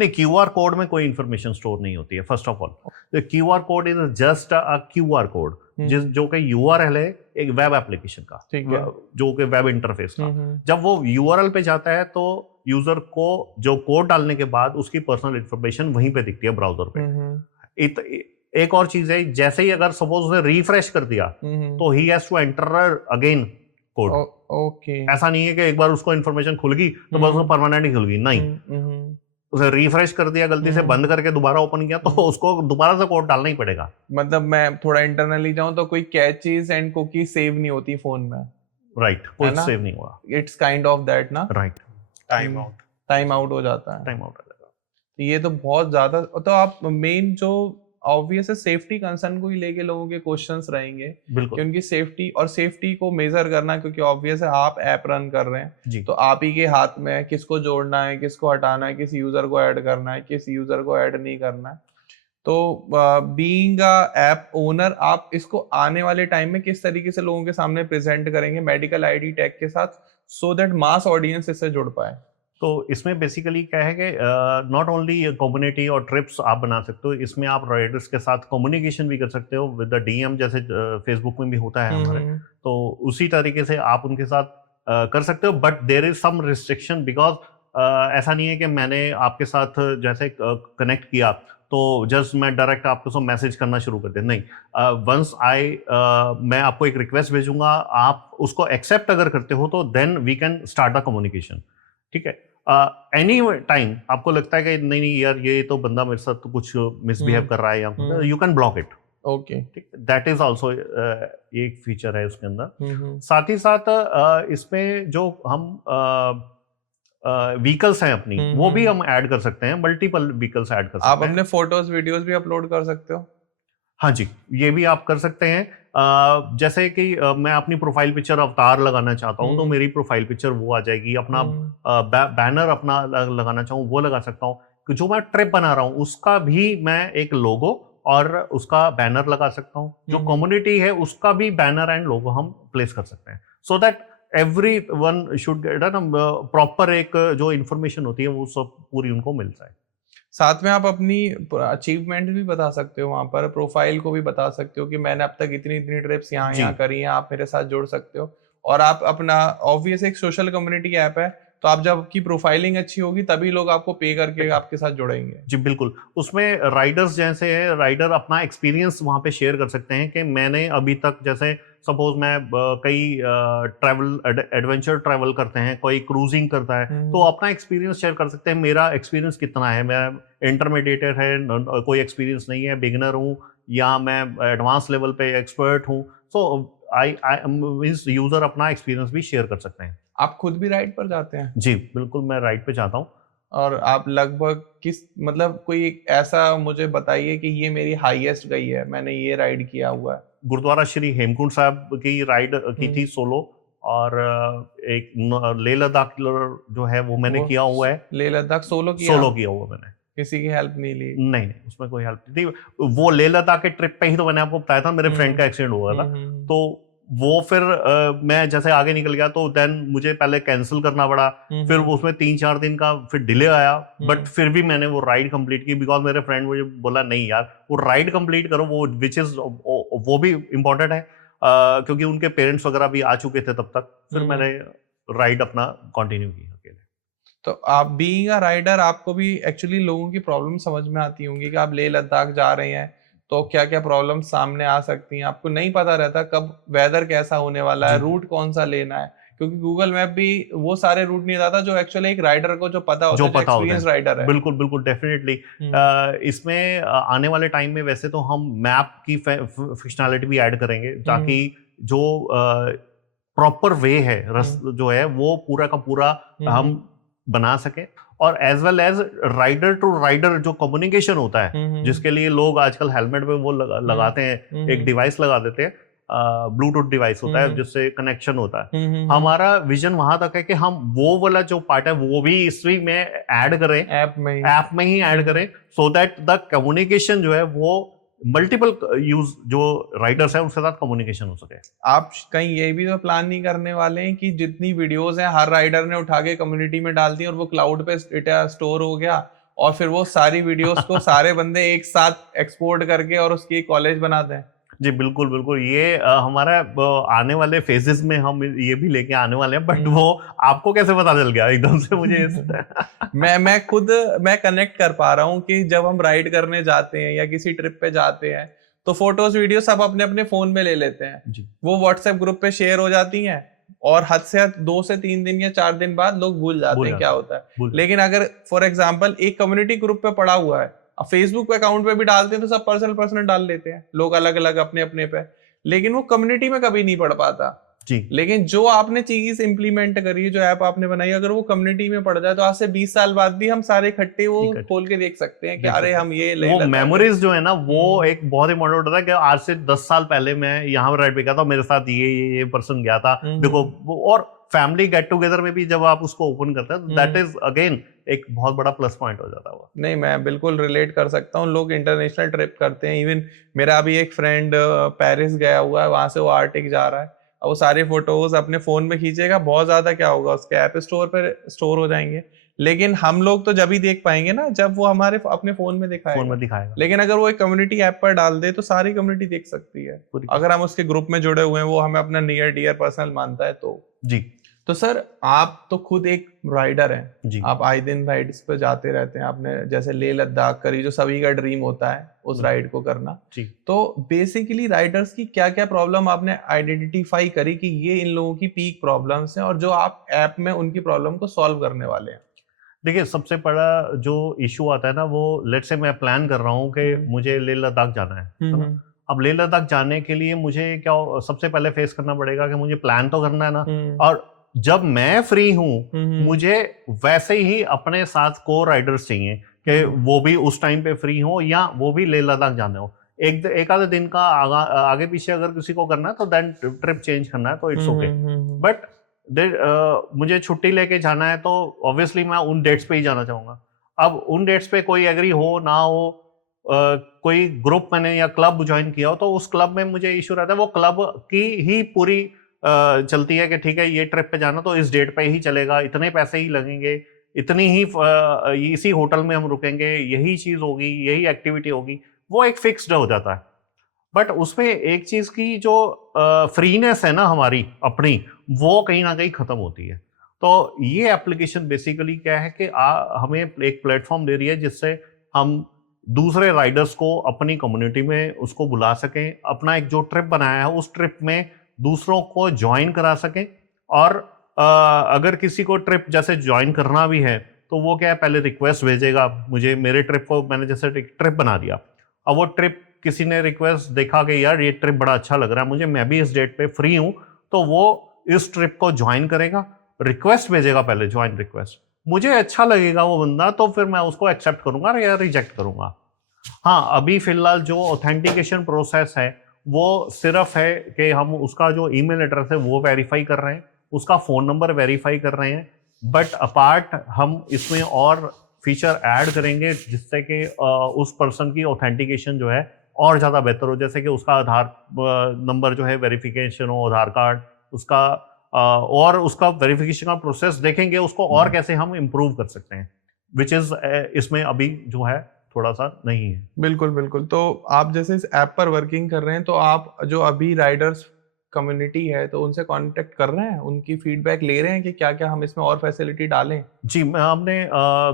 नहीं, QR कोड में कोई इंफॉर्मेशन स्टोर नहीं होती है। First of all, the QR code is just a QR code, जो कि URL है एक वेब एप्लीकेशन का, जो कि वेब इंटरफेस का। जब वो URL पे जाता है तो यूजर को जो कोड डालने के बाद उसकी पर्सनल इंफॉर्मेशन वहीं पे दिखती है ब्राउजर पे। एक और चीज है, जैसे ही अगर सपोज उसने रिफ्रेश कर दिया तो he has to enter again code. Okay, ऐसा नहीं है कि एक बार उसको इंफॉर्मेशन खुल गई तो बस वो परमानेंट ही खुल गई, नहीं। उसे रिफ्रेश कर दिया, गलती से बंद करके दोबारा ओपन किया तो उसको दोबारा से कोड डालना ही पड़ेगा। मतलब मैं थोड़ा इंटरनली जाऊं तो कोई कैचेस एंड कुकी सेव नहीं होती फोन में? राइट, कोई है ना? सेव नहीं हुआ, इट्स काइंड ऑफ दैट ना, right, time out. Time out हो जाता है। टाइम आउट हो जाएगा। तो ये तो बहुत ज्यादा, तो आप मेन जो ऑब्वियस है सेफ्टी कंसर्न को ही लेके लोगों के क्वेश्चंस रहेंगे कि बिल्कुल उनकी सेफ्टी, और सेफ्टी को मेजर करना, क्योंकि ऑब्वियस है आप ऐप रन कर रहे हैं जी, तो आप ही के हाथ में है किसको जोड़ना है, किसको हटाना है, किस यूजर को ऐड करना है, किस यूजर को ऐड नहीं करना है। तो बीइंग अ ऐप ओनर, आप इसको आने वाले टाइम में किस तरीके से लोगों के सामने प्रेजेंट करेंगे मेडिकल आईडी टैग के साथ, सो दैट मास ऑडियंस इससे जुड़ पाए? तो इसमें बेसिकली क्या है कि नॉट ओनली कम्युनिटी और ट्रिप्स आप बना सकते हो, इसमें आप राइडर्स के साथ कम्युनिकेशन भी कर सकते हो विद द डीएम, जैसे फेसबुक में भी होता है हमारे। तो उसी तरीके से आप उनके साथ कर सकते हो, but there is some restriction, because ऐसा नहीं है कि मैंने आपके साथ जैसे कनेक्ट किया तो जस्ट मैं डायरेक्ट आपको मैसेज करना शुरू कर दे, नहीं। वंस मैं आपको एक रिक्वेस्ट भेजूंगा, आप उसको एक्सेप्ट अगर करते हो तो then we can start the communication, ठीक है। एनी टाइम आपको लगता है कि नहीं नहीं यार ये तो बंदा मेरे साथ तो कुछ मिसबिहेव कर रहा है, या you can block it, okay. ठीक, दैट इज ऑल्सो एक फीचर है उसके अंदर। साथ ही साथ इसमें जो हम व्हीकल्स हैं अपनी, वो भी हम ऐड कर सकते हैं, मल्टीपल व्हीकल्स ऐड कर सकते हैं। आप अपने फोटोज वीडियोस भी अपलोड कर सकते हो? हाँ जी, ये भी आप कर सकते हैं। जैसे कि मैं अपनी प्रोफाइल पिक्चर अवतार लगाना चाहता हूँ तो मेरी प्रोफाइल पिक्चर वो आ जाएगी, अपना बैनर अपना लगाना चाहूँ वो लगा सकता हूँ। जो मैं ट्रिप बना रहा हूँ उसका भी मैं एक लोगो और उसका बैनर लगा सकता हूँ। जो कम्युनिटी है उसका भी बैनर एंड लोगो हम प्लेस कर सकते हैं, so that every one should get proper एक जो इन्फॉर्मेशन होती है वो सब पूरी उनको मिल जाए। साथ में आप अपनी अचीवमेंट भी बता सकते हो, वहां पर प्रोफाइल को भी बता सकते हो कि मैंने अब तक इतनी इतनी ट्रिप्स यहाँ यहाँ करी हैं, आप मेरे साथ जुड़ सकते हो। और आप अपना, ऑब्वियस एक सोशल कम्युनिटी ऐप है, तो आप जब आपकी प्रोफाइलिंग अच्छी होगी तभी लोग आपको पे करके आपके साथ जुड़ेंगे। जी बिल्कुल, उसमें राइडर्स जैसे है, राइडर अपना एक्सपीरियंस वहाँ पे शेयर कर सकते हैं कि मैंने अभी तक, जैसे सपोज मैं कई ट्रैवल एडवेंचर ट्रैवल करते हैं, कोई क्रूजिंग करता है, तो अपना एक्सपीरियंस शेयर कर सकते हैं, मेरा एक्सपीरियंस कितना है, मैं इंटरमीडिएट है, कोई एक्सपीरियंस नहीं है, बिगिनर हूँ, या मैं एडवांस लेवल पे एक्सपर्ट हूँ। सो आई मींस यूजर अपना एक्सपीरियंस भी शेयर कर सकते हैं। आप खुद भी राइड पर जाते हैं? जी बिल्कुल, मैं राइड पे जाता हूँ। और आप लगभग किस, मतलब कोई एक ऐसा मुझे बताइए कि ये मेरी हाईएस्ट गई है, मैंने ये राइड किया हुआ है। गुरुद्वारा श्री हेमकुंड साहब की राइड की थी सोलो, और एक लेह लद्दाख जो है वो मैंने किया हुआ है। लेह लद्दाख सोलो किया? सोलो किया हुआ मैंने, किसी की हेल्प नहीं ली? नहीं नहीं, उसमें कोई हेल्प नहीं थी। वो लेह लद्दाख के ट्रिप पे ही तो मैंने आपको बताया था मेरे फ्रेंड का एक्सीडेंट हुआ था। तो वो फिर मैं जैसे आगे निकल गया तो देन मुझे पहले कैंसिल करना पड़ा, फिर उसमें 3-4 दिन का फिर डिले आया, बट फिर भी मैंने वो राइड कंप्लीट की, बिकॉज मेरे फ्रेंड मुझे बोला नहीं यार वो राइड कंप्लीट करो, वो विच इज वो भी इम्पोर्टेंट है, क्योंकि उनके पेरेंट्स वगैरह भी आ चुके थे तब तक। फिर मैंने राइड अपना कंटिन्यू की अकेले। तो आप बीइंग अ राइडर, आपको भी एक्चुअली लोगों की प्रॉब्लम समझ में आती होंगी कि आप लेह लद्दाख जा रहे हैं तो क्या क्या प्रॉब्लम सामने आ सकती हैं। आपको नहीं पता रहता कब वेदर कैसा होने वाला है, रूट कौन सा लेना है, क्योंकि गूगल मैप भी वो सारे रूट नहीं बताता जो एक्चुअली एक राइडर को जो पता होता है, जो एक्सपीरियंस राइडर है। बिल्कुल बिल्कुल, डेफिनेटली। इसमें आने वाले टाइम में वैसे तो हम मैप की फंक्शनैलिटी भी ऐड करेंगे, ताकि जो प्रॉपर वे है जो है वो पूरा का पूरा हम बना सके, और as well as rider to rider जो कम्युनिकेशन होता है, जिसके लिए लोग आजकल हेलमेट पे वो लगाते हैं, एक डिवाइस लगा देते हैं, ब्लूटूथ डिवाइस होता है जिससे कनेक्शन होता है। हमारा विजन वहां तक है कि हम वो वाला जो पार्ट है वो भी इसी में ऐड करें, ऐप में ही ऐड करें, सो दैट द कम्युनिकेशन जो है वो मल्टीपल यूज जो राइडर्स है उनके साथ कम्युनिकेशन हो सके। आप कहीं ये भी तो प्लान नहीं करने वाले हैं कि जितनी वीडियोस हैं हर राइडर ने उठा के कम्युनिटी में डाल दी और वो क्लाउड पे स्टोर हो गया, और फिर वो सारी वीडियोस को सारे बंदे एक साथ एक्सपोर्ट करके और उसकी कॉलेज बनाते हैं? जी बिल्कुल बिल्कुल, ये हमारा आने वाले फेजेस में हम ये भी लेके आने वाले हैं, बट वो आपको कैसे पता चल गया एकदम से मुझे? मैं कनेक्ट कर पा रहा हूँ कि जब हम राइड करने जाते हैं या किसी ट्रिप पे जाते हैं तो फोटोज वीडियो सब अपने अपने फोन में ले लेते हैं जी। वो व्हाट्सएप ग्रुप पे शेयर हो जाती हैं और हद से हद 2 से 3 दिन या 4 दिन बाद लोग भूल जाते हैं क्या होता है। लेकिन अगर फॉर एग्जाम्पल एक कम्युनिटी ग्रुप पे पड़ा हुआ है, अब फेसबुक पे अकाउंट पे भी डालते हैं तो सब पर्सनल डाल लेते हैं लोग अलग अलग अपने अपने पे, लेकिन वो कम्युनिटी में कभी नहीं पढ़ पाता। जी लेकिन जो आपने चीज इम्प्लीमेंट करी है, जो ऐप आपने बनाई, अगर वो कम्युनिटी में पड़ जाए तो आज से 20 साल बाद भी हम सारे इकट्ठे वो खोल के देख सकते हैं कि देख अरे सकते हम ये वो मेमोरीज जो है ना वो एक बहुत इंपॉर्टेंट होता है कि आज से 10 साल पहले मैं यहाँ पर राइड पे गया था, मेरे साथ ये पर्सन गया था, देखो। और फैमिली गेट टुगेदर में भी जब आप उसको ओपन करते हैं, दैट इज अगेन एक बहुत बड़ा प्लस पॉइंट हो जाता है वो। नहीं, मैं बिल्कुल रिलेट कर सकता हूँ। लोग इंटरनेशनल ट्रिप करते हैं, इवन मेरा अभी एक फ्रेंड पेरिस गया हुआ है, वहां से वो आर्टिक जा रहा है, अब वो सारे फोटोज अपने फोन में खींचेगा, बहुत ज्यादा क्या होगा उसके ऐप स्टोर पर स्टोर हो जाएंगे, लेकिन हम लोग तो जब ही देख पाएंगे ना जब वो हमारे अपने फोन में दिखाएगा। लेकिन अगर वो एक कम्युनिटी ऐप पर डाल दे तो सारी कम्युनिटी देख सकती है, अगर हम उसके ग्रुप में जुड़े हुए हैं, वो हमें अपना नियर डियर पर्सनल मानता है तो। जी तो सर आप तो खुद एक राइडर हैं जी, आप आए दिन राइड्स पे जाते रहते हैं, आपने जैसे लेह लद्दाख करी जो सभी का ड्रीम होता है उस राइड को करना जी। तो बेसिकली राइडर्स की क्या क्या प्रॉब्लम आपने आइडेंटिफाई करी कि ये इन लोगों की पीक प्रॉब्लम्स हैं और जो आप ऐप में उनकी प्रॉब्लम को सॉल्व करने वाले हैं? देखिए, सबसे बड़ा जो इशू आता है ना, वो लेट्स से मैं प्लान कर रहा हूँ कि मुझे लेह लद्दाख जाना है ना। अब लेह लद्दाख जाने के लिए मुझे क्या सबसे पहले फेस करना पड़ेगा कि मुझे प्लान तो करना है ना, और जब मैं फ्री हूँ मुझे वैसे ही अपने साथ को राइडर्स चाहिए कि वो भी उस टाइम पे फ्री हो या वो भी लेह लद्दाख जाने हो। एक आधे दिन का आगे पीछे अगर किसी को करना है तो देन ट्रिप चेंज करना है तो इट्स ओके, बट मुझे छुट्टी लेके जाना है तो ऑब्वियसली मैं उन डेट्स पे ही जाना चाहूंगा। अब उन डेट्स पे कोई एग्री हो ना हो, कोई ग्रुप मैंने या क्लब ज्वाइन किया हो तो उस क्लब में मुझे इशू रहता है, वो क्लब की ही पूरी चलती है कि ठीक है ये ट्रिप पे जाना तो इस डेट पे ही चलेगा, इतने पैसे ही लगेंगे, इतनी ही इसी होटल में हम रुकेंगे, यही चीज होगी, यही एक्टिविटी होगी, वो एक फिक्स्ड हो जाता है। बट उसमें एक चीज की जो फ्रीनेस है ना हमारी अपनी, वो कहीं ना कहीं खत्म होती है। तो ये एप्लीकेशन बेसिकली क्या है कि हमें एक प्लेटफॉर्म दे रही है जिससे हम दूसरे राइडर्स को अपनी कम्युनिटी में उसको बुला सकें, अपना एक जो ट्रिप बनाया है उस ट्रिप में दूसरों को ज्वाइन करा सकें। और अगर किसी को ट्रिप जैसे ज्वाइन करना भी है तो वो क्या है, पहले रिक्वेस्ट भेजेगा मुझे, मेरे ट्रिप को मैंने जैसे ट्रिप बना दिया, अब वो ट्रिप किसी ने रिक्वेस्ट देखा कि यार ये ट्रिप बड़ा अच्छा लग रहा है मुझे, मैं भी इस डेट पे फ्री हूं, तो वो इस ट्रिप को ज्वाइन करेगा, रिक्वेस्ट भेजेगा पहले, ज्वाइन रिक्वेस्ट, मुझे अच्छा लगेगा वो बंदा तो फिर मैं उसको एक्सेप्ट करूंगा या रिजेक्ट करूंगा। हाँ, अभी फिलहाल जो ऑथेंटिकेशन प्रोसेस है वो सिर्फ है कि हम उसका जो ईमेल एड्रेस है वो वेरीफाई कर रहे हैं, उसका फोन नंबर वेरीफाई कर रहे हैं, बट अपार्ट हम इसमें और फीचर ऐड करेंगे जिससे कि उस पर्सन की ऑथेंटिकेशन जो है और ज़्यादा बेहतर हो, जैसे कि उसका आधार नंबर जो है वेरिफिकेशन हो, आधार कार्ड उसका, और उसका वेरिफिकेशन का प्रोसेस देखेंगे उसको और कैसे हम इम्प्रूव कर सकते हैं, विच इज़ इसमें अभी जो है थोड़ा सा नहीं है। बिल्कुल बिल्कुल। तो आप जैसे इस ऐप पर वर्किंग कर रहे हैं तो आप जो अभी राइडर्स कम्युनिटी है तो उनसे कांटेक्ट कर रहे हैं, उनकी फीडबैक ले रहे हैं कि क्या क्या हम इसमें और फैसिलिटी डालें? जी, हमने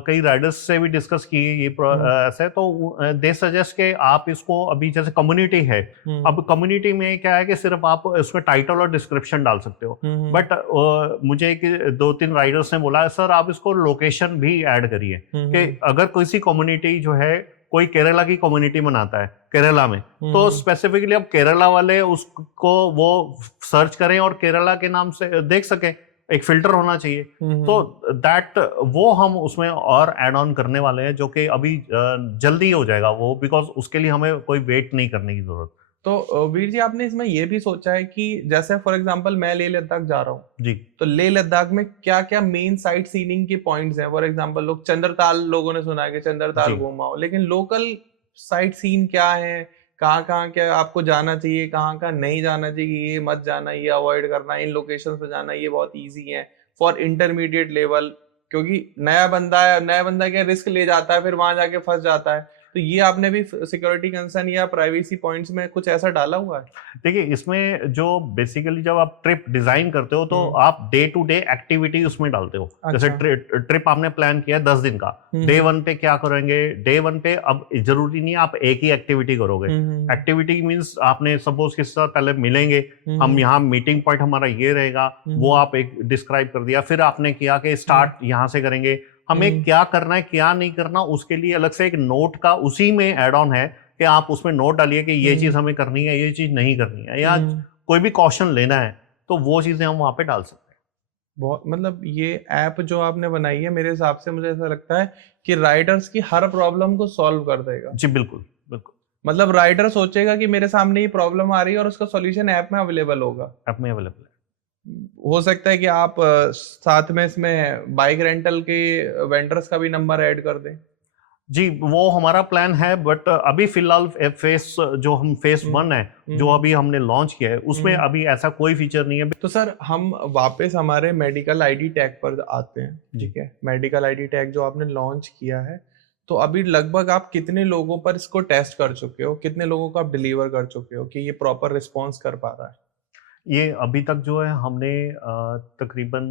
कई राइडर्स से भी डिस्कस की ये ऐसे, तो दे सजेस्ट कि आप इसको अभी जैसे कम्युनिटी है, अब कम्युनिटी में क्या है कि सिर्फ आप उसमें टाइटल और डिस्क्रिप्शन डाल सकते हो, बट मुझे 2-3 राइडर्स ने बोला सर आप इसको लोकेशन भी ऐड करिए, कि अगर किसी कम्युनिटी जो है कोई केरला की कम्युनिटी बनाता है केरला में, तो स्पेसिफिकली अब केरला वाले उसको वो सर्च करें और केरला के नाम से देख सकें, एक फिल्टर होना चाहिए। तो दैट वो हम उसमें और ऐड ऑन करने वाले हैं जो कि अभी जल्दी हो जाएगा वो, बिकॉज उसके लिए हमें कोई वेट नहीं करने की जरूरत। तो वीर जी आपने इसमें ये भी सोचा है कि जैसे फॉर एग्जांपल मैं लेह लद्दाख जा रहा हूँ जी, तो लेह लद्दाख में क्या क्या मेन साइट सीनिंग के पॉइंट्स हैं? फॉर एग्जांपल लोग चंद्रताल, लोगों ने सुना है कि चंद्रताल घूमाओ, लेकिन लोकल साइट सीन क्या है, कहाँ कहाँ क्या आपको जाना चाहिए, कहाँ कहाँ नहीं जाना चाहिए, ये मत जाना, ये अवॉइड करना, इन लोकेशन पे जाना, ये बहुत ईजी है फॉर इंटरमीडिएट लेवल, क्योंकि नया बंदा क्या रिस्क ले जाता है फिर वहां जाके फंस जाता है। तो ये आपने भी सिक्योरिटी कंसर्न या प्राइवेसी पॉइंट्स में कुछ ऐसा डाला हुआ है? देखिए, इसमें जो बेसिकली जब आप ट्रिप डिजाइन करते हो तो आप डे टू डे एक्टिविटी उसमें डालते हो। जैसे ट्रिप आपने प्लान किया 10 दिन का, डे 1 पे क्या करेंगे, डे 1 पे अब जरूरी नहीं है आप एक ही एक्टिविटी करोगे, एक्टिविटी मींस आपने सपोज किसी से पहले मिलेंगे, हम यहाँ मीटिंग पॉइंट हमारा ये रहेगा, वो आप एक डिस्क्राइब कर दिया, फिर आपने किया कि स्टार्ट यहाँ से करेंगे, हमें क्या करना है क्या नहीं करना उसके लिए अलग से एक नोट का उसी में एड ऑन है कि आप उसमें नोट डालिए कि ये चीज हमें करनी है, ये चीज नहीं करनी है, या कोई भी कॉशन लेना है तो वो चीजें हम वहां पे डाल सकते हैं। बहुत मतलब ये ऐप जो आपने बनाई है मेरे हिसाब से मुझे ऐसा लगता है कि राइडर्स की हर प्रॉब्लम को सॉल्व कर देगा। जी बिल्कुल बिल्कुल। मतलब राइडर सोचेगा कि मेरे सामने ये प्रॉब्लम आ रही है और उसका सॉल्यूशन ऐप में अवेलेबल होगा। ऐप में अवेलेबल है। हो सकता है कि आप साथ में इसमें बाइक रेंटल के वेंडर्स का भी नंबर ऐड कर दें। जी वो हमारा प्लान है, बट अभी फिलहाल फेस जो हम फेस 1 है जो अभी हमने लॉन्च किया है उसमें अभी ऐसा कोई फीचर नहीं है। तो सर हम वापस हमारे मेडिकल आईडी टैग पर आते हैं। जी। ठीक है, मेडिकल आईडी टैग जो आपने लॉन्च किया है, तो अभी लगभग आप कितने लोगों पर इसको टेस्ट कर चुके हो, कितने लोगों को आप डिलीवर कर चुके हो कि ये प्रॉपर रिस्पॉन्स कर पा रहा है? ये अभी तक जो है हमने तकरीबन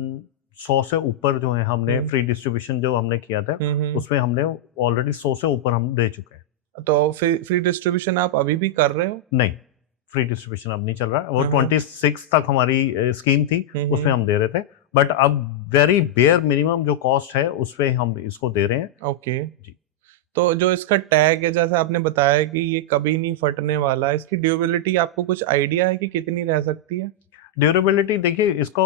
100 से ऊपर जो है हमने फ्री डिस्ट्रीब्यूशन जो हमने किया था उसमें हमने ऑलरेडी 100 से ऊपर हम दे चुके हैं। तो फ्री डिस्ट्रीब्यूशन आप अभी भी कर रहे हो? नहीं, फ्री डिस्ट्रीब्यूशन अब नहीं चल रहा है। वो 26 तक हमारी स्कीम थी, उसमें हम दे रहे थे, बट अब वेरी बेयर मिनिमम जो कॉस्ट है उस पे हम इसको दे रहे हैं। ओके जी। तो जो इसका टैग है, जैसे आपने बताया कि ये कभी नहीं फटने वाला है, इसकी ड्यूरेबिलिटी आपको कुछ आइडिया है कि कितनी रह सकती है? ड्यूरेबिलिटी देखिए इसको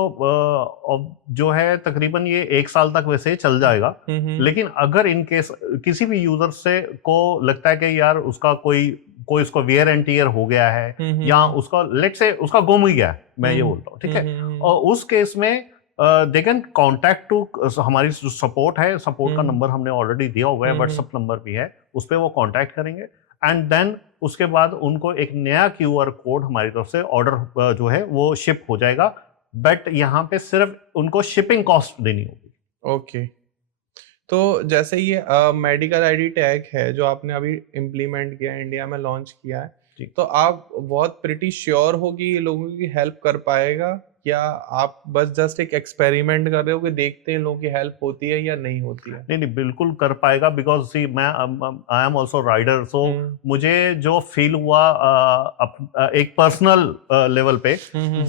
जो है तकरीबन ये 1 साल तक वैसे चल जाएगा, लेकिन अगर इन केस किसी भी यूजर से को लगता है कि यार उसका कोई उसको वियर एंड टियर हो गया है या उसका लेट से उसका गुम ही गया है, मैं ये बोलता हूँ, ठीक है, और उस केस में दे कैन कॉन्टैक्ट टू हमारी जो सपोर्ट है, सपोर्ट का नंबर हमने ऑलरेडी दिया हुआ है, व्हाट्सएप नंबर भी है, उस पर वो कॉन्टैक्ट करेंगे एंड देन उसके बाद उनको एक नया QR कोड हमारी तरफ से ऑर्डर जो है वो शिप हो जाएगा, बट यहाँ पे सिर्फ उनको शिपिंग कॉस्ट देनी होगी। ओके तो जैसे ये मेडिकल आईडी टैग है जो आपने अभी इम्प्लीमेंट किया, इंडिया में लॉन्च किया है, तो आप बहुत प्रिटी श्योर हो कि ये लोगों की हेल्प कर पाएगा, या आप बस जस्ट एक एक्सपेरिमेंट कर रहे हो कि देखते हैं लोगों की हेल्प होती है या नहीं होती है? नहीं बिल्कुल कर पाएगा, बिकॉज सी मैं आई एम ऑल्सो राइडर, सो मुझे जो फील हुआ एक पर्सनल लेवल पे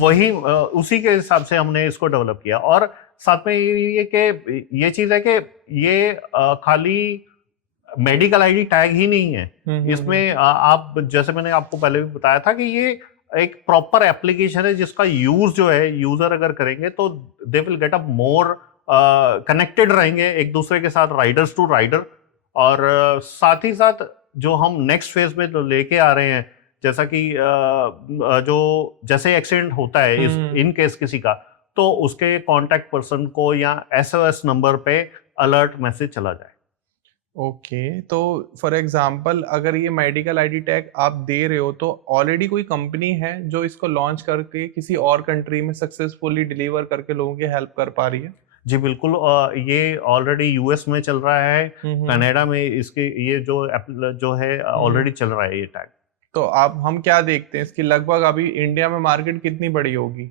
वही उसी के हिसाब से हमने इसको डेवलप किया। और साथ में ये कि ये चीज है कि ये खाली मेडिकल आईडी टैग ही नहीं है, इसमें आप जैसे मैंने आपको पहले भी बताया था कि ये एक प्रॉपर एप्लीकेशन है जिसका यूज जो है यूजर अगर करेंगे तो they will get up more connected रहेंगे एक दूसरे के साथ, राइडर्स टू राइडर। और साथ ही साथ जो हम नेक्स्ट फेज में तो लेके आ रहे हैं, जैसा कि जो जैसे एक्सीडेंट होता है इन केस किसी का, तो उसके कांटेक्ट पर्सन को या SOS नंबर पे अलर्ट मैसेज चला जाए। ओके तो फॉर एग्जांपल अगर ये मेडिकल आईडी टैग आप दे रहे हो तो ऑलरेडी कोई कंपनी है जो इसको लॉन्च करके किसी और कंट्री में सक्सेसफुली डिलीवर करके लोगों की हेल्प कर पा रही है? जी बिल्कुल, ये ऑलरेडी US में चल रहा है, कनाडा में इसके ये जो है ऑलरेडी चल रहा है ये टैग। तो हम क्या देखते हैं इसकी लगभग अभी इंडिया में मार्केट कितनी बड़ी होगी?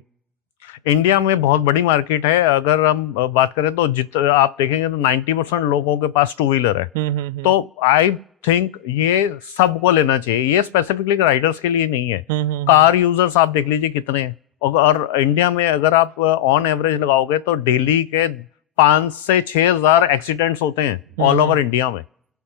इंडिया में बहुत बड़ी मार्केट है। अगर हम बात करें तो आप देखेंगे तो 90% लोगों के पास 2 व्हीलर है, तो आई थिंक ये सबको लेना चाहिए, ये स्पेसिफिकली राइडर्स के लिए नहीं है। कार यूजर्स आप देख लीजिए कितने हैं, और इंडिया में अगर आप ऑन एवरेज लगाओगे तो डेली के 5 से 6 हजार एक्सीडेंट्स होते हैं ऑल ओवर इंडिया में।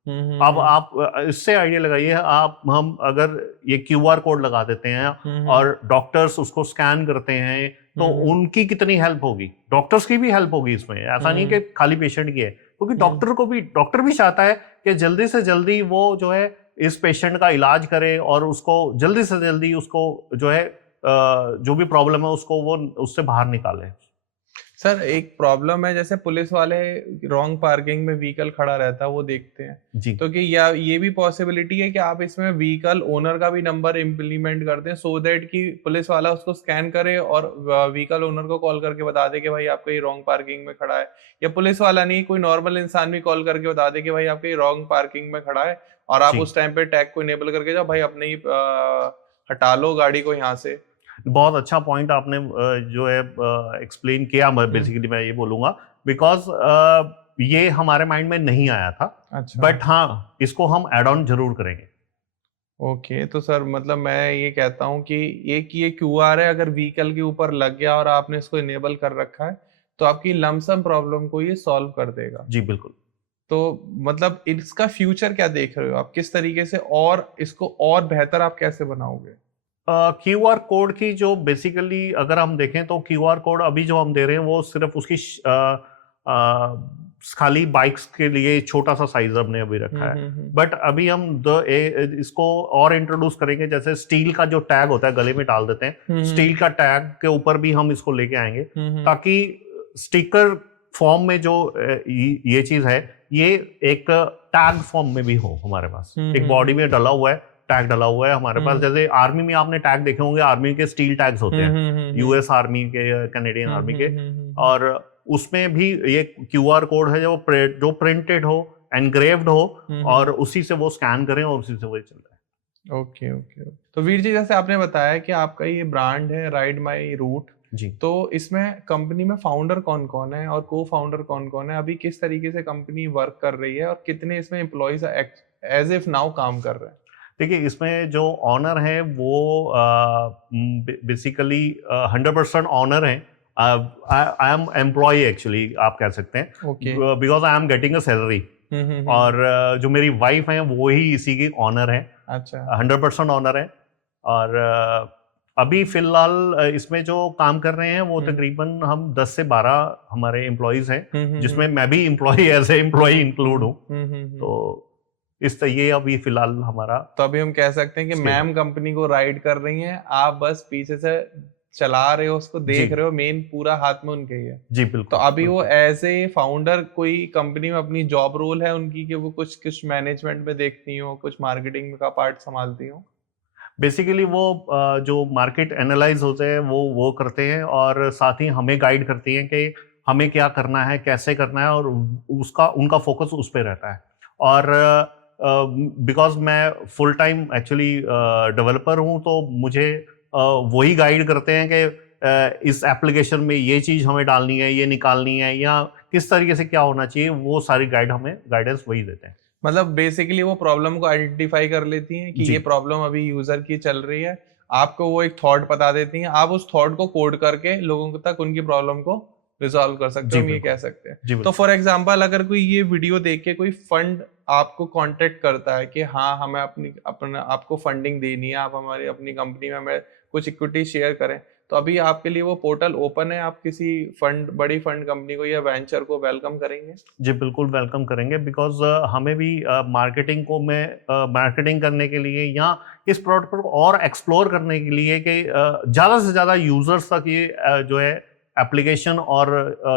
अब आप इससे आइडिया लगाइए, हम अगर ये QR कोड लगा देते हैं और डॉक्टर्स उसको स्कैन करते हैं तो उनकी कितनी हेल्प होगी, डॉक्टर्स की भी हेल्प होगी इसमें, ऐसा नहीं कि खाली पेशेंट की है, क्योंकि डॉक्टर भी चाहता है कि जल्दी से जल्दी वो जो है इस पेशेंट का इलाज करे और उसको जल्दी से जल्दी उसको जो है जो भी प्रॉब्लम है उसको वो उससे बाहर निकाले। सर एक प्रॉब्लम है, जैसे पुलिस वाले रॉन्ग पार्किंग में व्हीकल खड़ा रहता है वो देखते हैं जी, तो कि ये भी पॉसिबिलिटी है कि आप इसमें व्हीकल ओनर का भी नंबर इम्प्लीमेंट कर दें सो दैट कि पुलिस वाला उसको स्कैन करे और व्हीकल ओनर को कॉल करके बता दे कि भाई आपका ये रॉन्ग पार्किंग में खड़ा है, या पुलिस वाला नहीं कोई नॉर्मल इंसान भी कॉल करके बता दे कि भाई आपका ये रॉन्ग पार्किंग में खड़ा है और आप उस टाइम पे टैग को इनेबल करके जाओ, भाई अपने ही हटा लो गाड़ी को यहाँ से। बहुत अच्छा पॉइंट आपने जो है एक्सप्लेन किया, बेसिकली मैं ये बोलूंगा, बिकॉज ये हमारे माइंड में नहीं आया था। अच्छा। बट हाँ इसको हम एड ऑन जरूर करेंगे। ओके तो सर मतलब मैं ये कहता हूँ कि ये QR है, अगर व्हीकल के ऊपर लग गया और आपने इसको इनेबल कर रखा है तो आपकी लमसम प्रॉब्लम को ये सॉल्व कर देगा। जी बिल्कुल। तो मतलब इसका फ्यूचर क्या देख रहे हो आप, किस तरीके से और इसको और बेहतर आप कैसे बनाओगे? QR कोड की जो बेसिकली अगर हम देखें तो QR कोड अभी जो हम दे रहे हैं वो सिर्फ उसकी खाली बाइक्स के लिए छोटा सा साइज हमने अभी रखा है। बट अभी हम इसको और इंट्रोड्यूस करेंगे, जैसे स्टील का जो टैग होता है गले में डाल देते हैं, स्टील का टैग के ऊपर भी हम इसको लेके आएंगे ताकि स्टिकर फॉर्म में जो ये चीज है ये एक टैग फॉर्म में भी हो हमारे पास। एक बॉडी में डला हुआ है, टैग डला हुआ है हमारे पास। जैसे आर्मी में आपने टैग देखे होंगे, आर्मी के स्टील टैग्स होते हैं, यूएस आर्मी के, कनेडियन आर्मी के, और उसमें भी ये QR कोड है जो प्रिंटेड हो, एनग्रेव्ड हो, और उसी से वो स्कैन करें और उसी से वो चल रहा है। Okay okay. तो वीर जी, जैसे आपने बताया कि आपका ये ब्रांड है राइड माई रूट जी, तो इसमें कंपनी में फाउंडर कौन कौन है और को फाउंडर कौन कौन है, अभी किस तरीके से कंपनी वर्क कर रही है और कितने इसमें एम्प्लॉइज एज इफ नाउ काम कर रहे हैं? देखिए इसमें जो ऑनर है वो बेसिकली 100% ऑनर है। आई एम एम्प्लॉय एक्चुअली, आप कह सकते हैं, because I am getting a salary. और जो मेरी वाइफ है वो ही इसी की ऑनर है। अच्छा, 100% ऑनर है। और अभी फिलहाल इसमें जो काम कर रहे हैं वो तकरीबन हम 10 से 12 हमारे एम्प्लॉयज हैं, जिसमें मैं भी employee as a employee include हूँ। तो ये अभी फिलहाल हमारा, तो अभी हम कह सकते हैं कि मैम कंपनी को राइड कर रही हैं, आप बस पीछे से चला रहे हो, उसको देख रहे हो, मेन पूरा हाथ में उनके ही है। जी बिल्कुल। तो अभी वो एज ए फाउंडर कोई कंपनी में अपनी जॉब रोल है उनकी कि वो कुछ मैनेजमेंट में देखती हो, कुछ मार्केटिंग का पार्ट संभालती हो? बेसिकली वो जो मार्केट एनालाइज होते हैं वो करते हैं, और साथ ही हमें गाइड करती हैं कि हमें क्या करना है, कैसे करना है, और उनका फोकस उस पर रहता है। और बिकॉज मैं फुल टाइम एक्चुअली डेवलपर हूँ, तो मुझे वही गाइड करते हैं कि इस एप्लीकेशन में ये चीज़ हमें डालनी है, ये निकालनी है, या किस तरीके से क्या होना चाहिए, वो सारी गाइडेंस वही देते हैं। मतलब बेसिकली वो प्रॉब्लम को आइडेंटिफाई कर लेती हैं कि ये प्रॉब्लम अभी यूजर की चल रही है, आपको वो एक थॉट बता देती हैं, आप उस थॉट को कोड करके लोगों तक उनकी प्रॉब्लम को रिजॉल्व कर सकते हो, हम ये कह सकते हैं। तो फॉर एग्जांपल अगर कोई ये वीडियो देख के कोई फंड आपको कांटेक्ट करता है कि हाँ हमें आपको फंडिंग देनी है, आप हमारी अपनी कंपनी में हमें कुछ इक्विटी शेयर करें, तो अभी आपके लिए वो पोर्टल ओपन है, आप किसी बड़ी फंड कंपनी को या वेंचर को वेलकम करेंगे? जी बिल्कुल वेलकम करेंगे, बिकॉज हमें भी मार्केटिंग करने के लिए या इस प्रोडक्ट को और एक्सप्लोर करने के लिए कि ज़्यादा से ज़्यादा यूजर्स तक ये जो है एप्लीकेशन और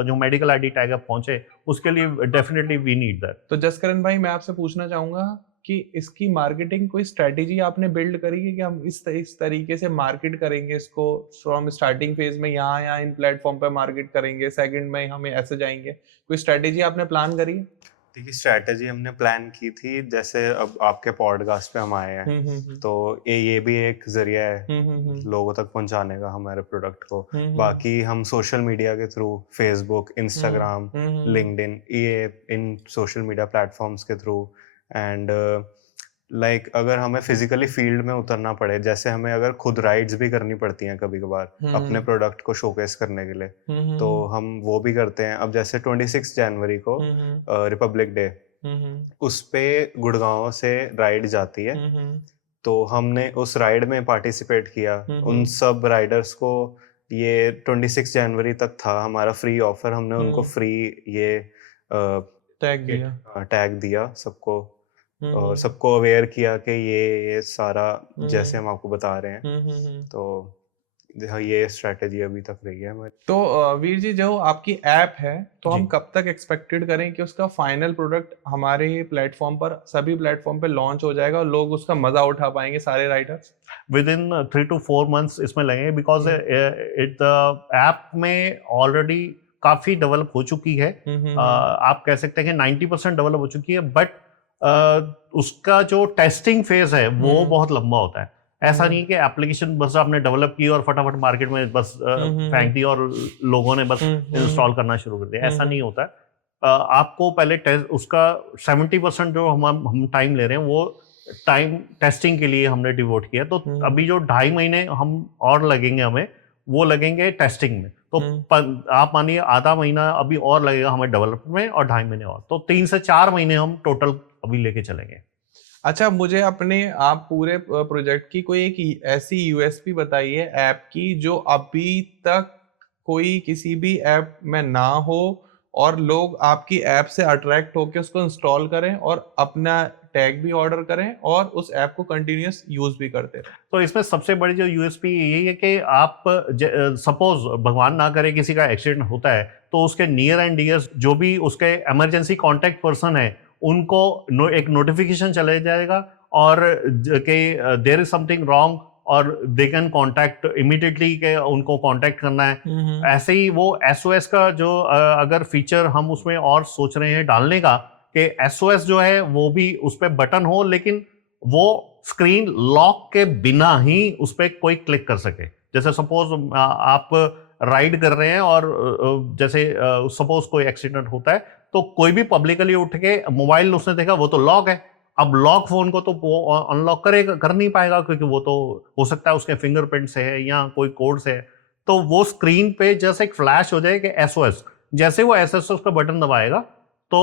जो मेडिकल आईडी टैग पहुंचे, उसके लिए डेफिनेटली वी नीड दैट। तो जसकरण भाई, मैं आपसे पूछना चाहूंगा कि इसकी मार्केटिंग कोई स्ट्रेटेजी आपने बिल्ड करी है कि हम इस तरीके से मार्केट करेंगे इसको, फ्रॉम स्टार्टिंग फेज में यहाँ इन प्लेटफॉर्म पे मार्केट करेंगे, सेकंड में हम ऐसे जाएंगे, कोई स्ट्रेटेजी आपने प्लान करी है? देखिए स्ट्रैटेजी हमने प्लान की थी, जैसे अब आपके पॉडकास्ट पे हम आए हैं, तो ये भी एक जरिया है लोगों तक पहुंचाने का हमारे प्रोडक्ट को। बाकी हम सोशल मीडिया के थ्रू, फेसबुक, इंस्टाग्राम, लिंक्डइन, ये इन सोशल मीडिया प्लेटफॉर्म्स के थ्रू, एंड लाइक अगर हमें फिजिकली फील्ड में उतरना पड़े, जैसे हमें अगर खुद राइड्स भी करनी पड़ती हैं कभी कभार अपने प्रोडक्ट को शोकेस करने के लिए, तो हम वो भी करते हैं। अब जैसे 26 जनवरी को रिपब्लिक डे, उस पे गुड़गांव से राइड जाती है, तो हमने उस राइड में पार्टिसिपेट किया। उन सब राइडर्स को ये 26 जनवरी तक था हमारा फ्री ऑफर, हमने उनको फ्री ये टैग दिया सबको, और सबको अवेयर किया कि ये सारा जैसे हम आपको बता रहे हैं। तो ये स्ट्रेटेजी अभी तक रही है हमारी। तो वीर जी, जो आपकी ऐप है, तो हम कब तक एक्सपेक्टेड करें कि उसका फाइनल प्रोडक्ट हमारे प्लेटफॉर्म पर, सभी प्लेटफॉर्म पे लॉन्च हो जाएगा और लोग उसका मजा उठा पाएंगे, सारे Riders? With in 3 to 4 months इसमें लगेंगे, बिकॉज ऐप में ऑलरेडी काफी डेवलप हो चुकी है। आप कह सकते हैं कि 90% डेवलप हो चुकी है, बट उसका जो टेस्टिंग फेज है वो बहुत लंबा होता है। ऐसा नहीं कि एप्लीकेशन बस आपने डेवलप की और फटाफट मार्केट में बस फेंक दी और लोगों ने बस इंस्टॉल करना शुरू कर दिया, ऐसा नहीं होता है। आपको पहले उसका 70% जो हम टाइम ले रहे हैं वो टाइम टेस्टिंग के लिए हमने डिवोट किया। तो अभी जो 2.5 महीने हम और लगेंगे, हमें वो लगेंगे टेस्टिंग में। तो आप मानिए आधा महीना अभी और लगेगा हमें डेवलपमेंट में, और 2.5 महीने और, तो 3 से 4 महीने हम टोटल अभी लेके चलेंगे। अच्छा, मुझे अपने आप पूरे प्रोजेक्ट की कोई एक ऐसी यूएसपी बताइए ऐप की जो अभी तक कोई किसी भी ऐप में ना हो और लोग आपकी ऐप से अट्रैक्ट होकर उसको इंस्टॉल करें और अपना टैग भी ऑर्डर करें और उस ऐप को कंटिन्यूअस यूज भी करते रहें। तो इसमें सबसे बड़ी जो यूएसपी यही है कि आप सपोज भगवान ना करे किसी का एक्सीडेंट होता है तो उसके नियर एंड डियर जो भी उसके इमरजेंसी कांटेक्ट पर्सन है उनको एक नोटिफिकेशन चले जाएगा और कि देयर इज समथिंग रॉन्ग और दे कैन कांटेक्ट इमीडिएटली के उनको कांटेक्ट करना है। ऐसे ही वो एसओएस का जो अगर फीचर हम उसमें और सोच रहे हैं डालने का कि एसओएस जो है वो भी उस पर बटन हो लेकिन वो स्क्रीन लॉक के बिना ही उस पर कोई क्लिक कर सके। जैसे सपोज आप राइड कर रहे हैं और जैसे सपोज कोई एक्सीडेंट होता है तो कोई भी पब्लिकली उठ के मोबाइल उसने देखा वो तो लॉक है, अब लॉक फोन को तो वो अनलॉक कर नहीं पाएगा क्योंकि वो तो हो सकता है उसके फिंगरप्रिंट से है या कोई कोड से है। तो वो स्क्रीन पे जैसे एक फ्लैश हो जाए कि एसओएस, जैसे वो एसओएस का बटन दबाएगा तो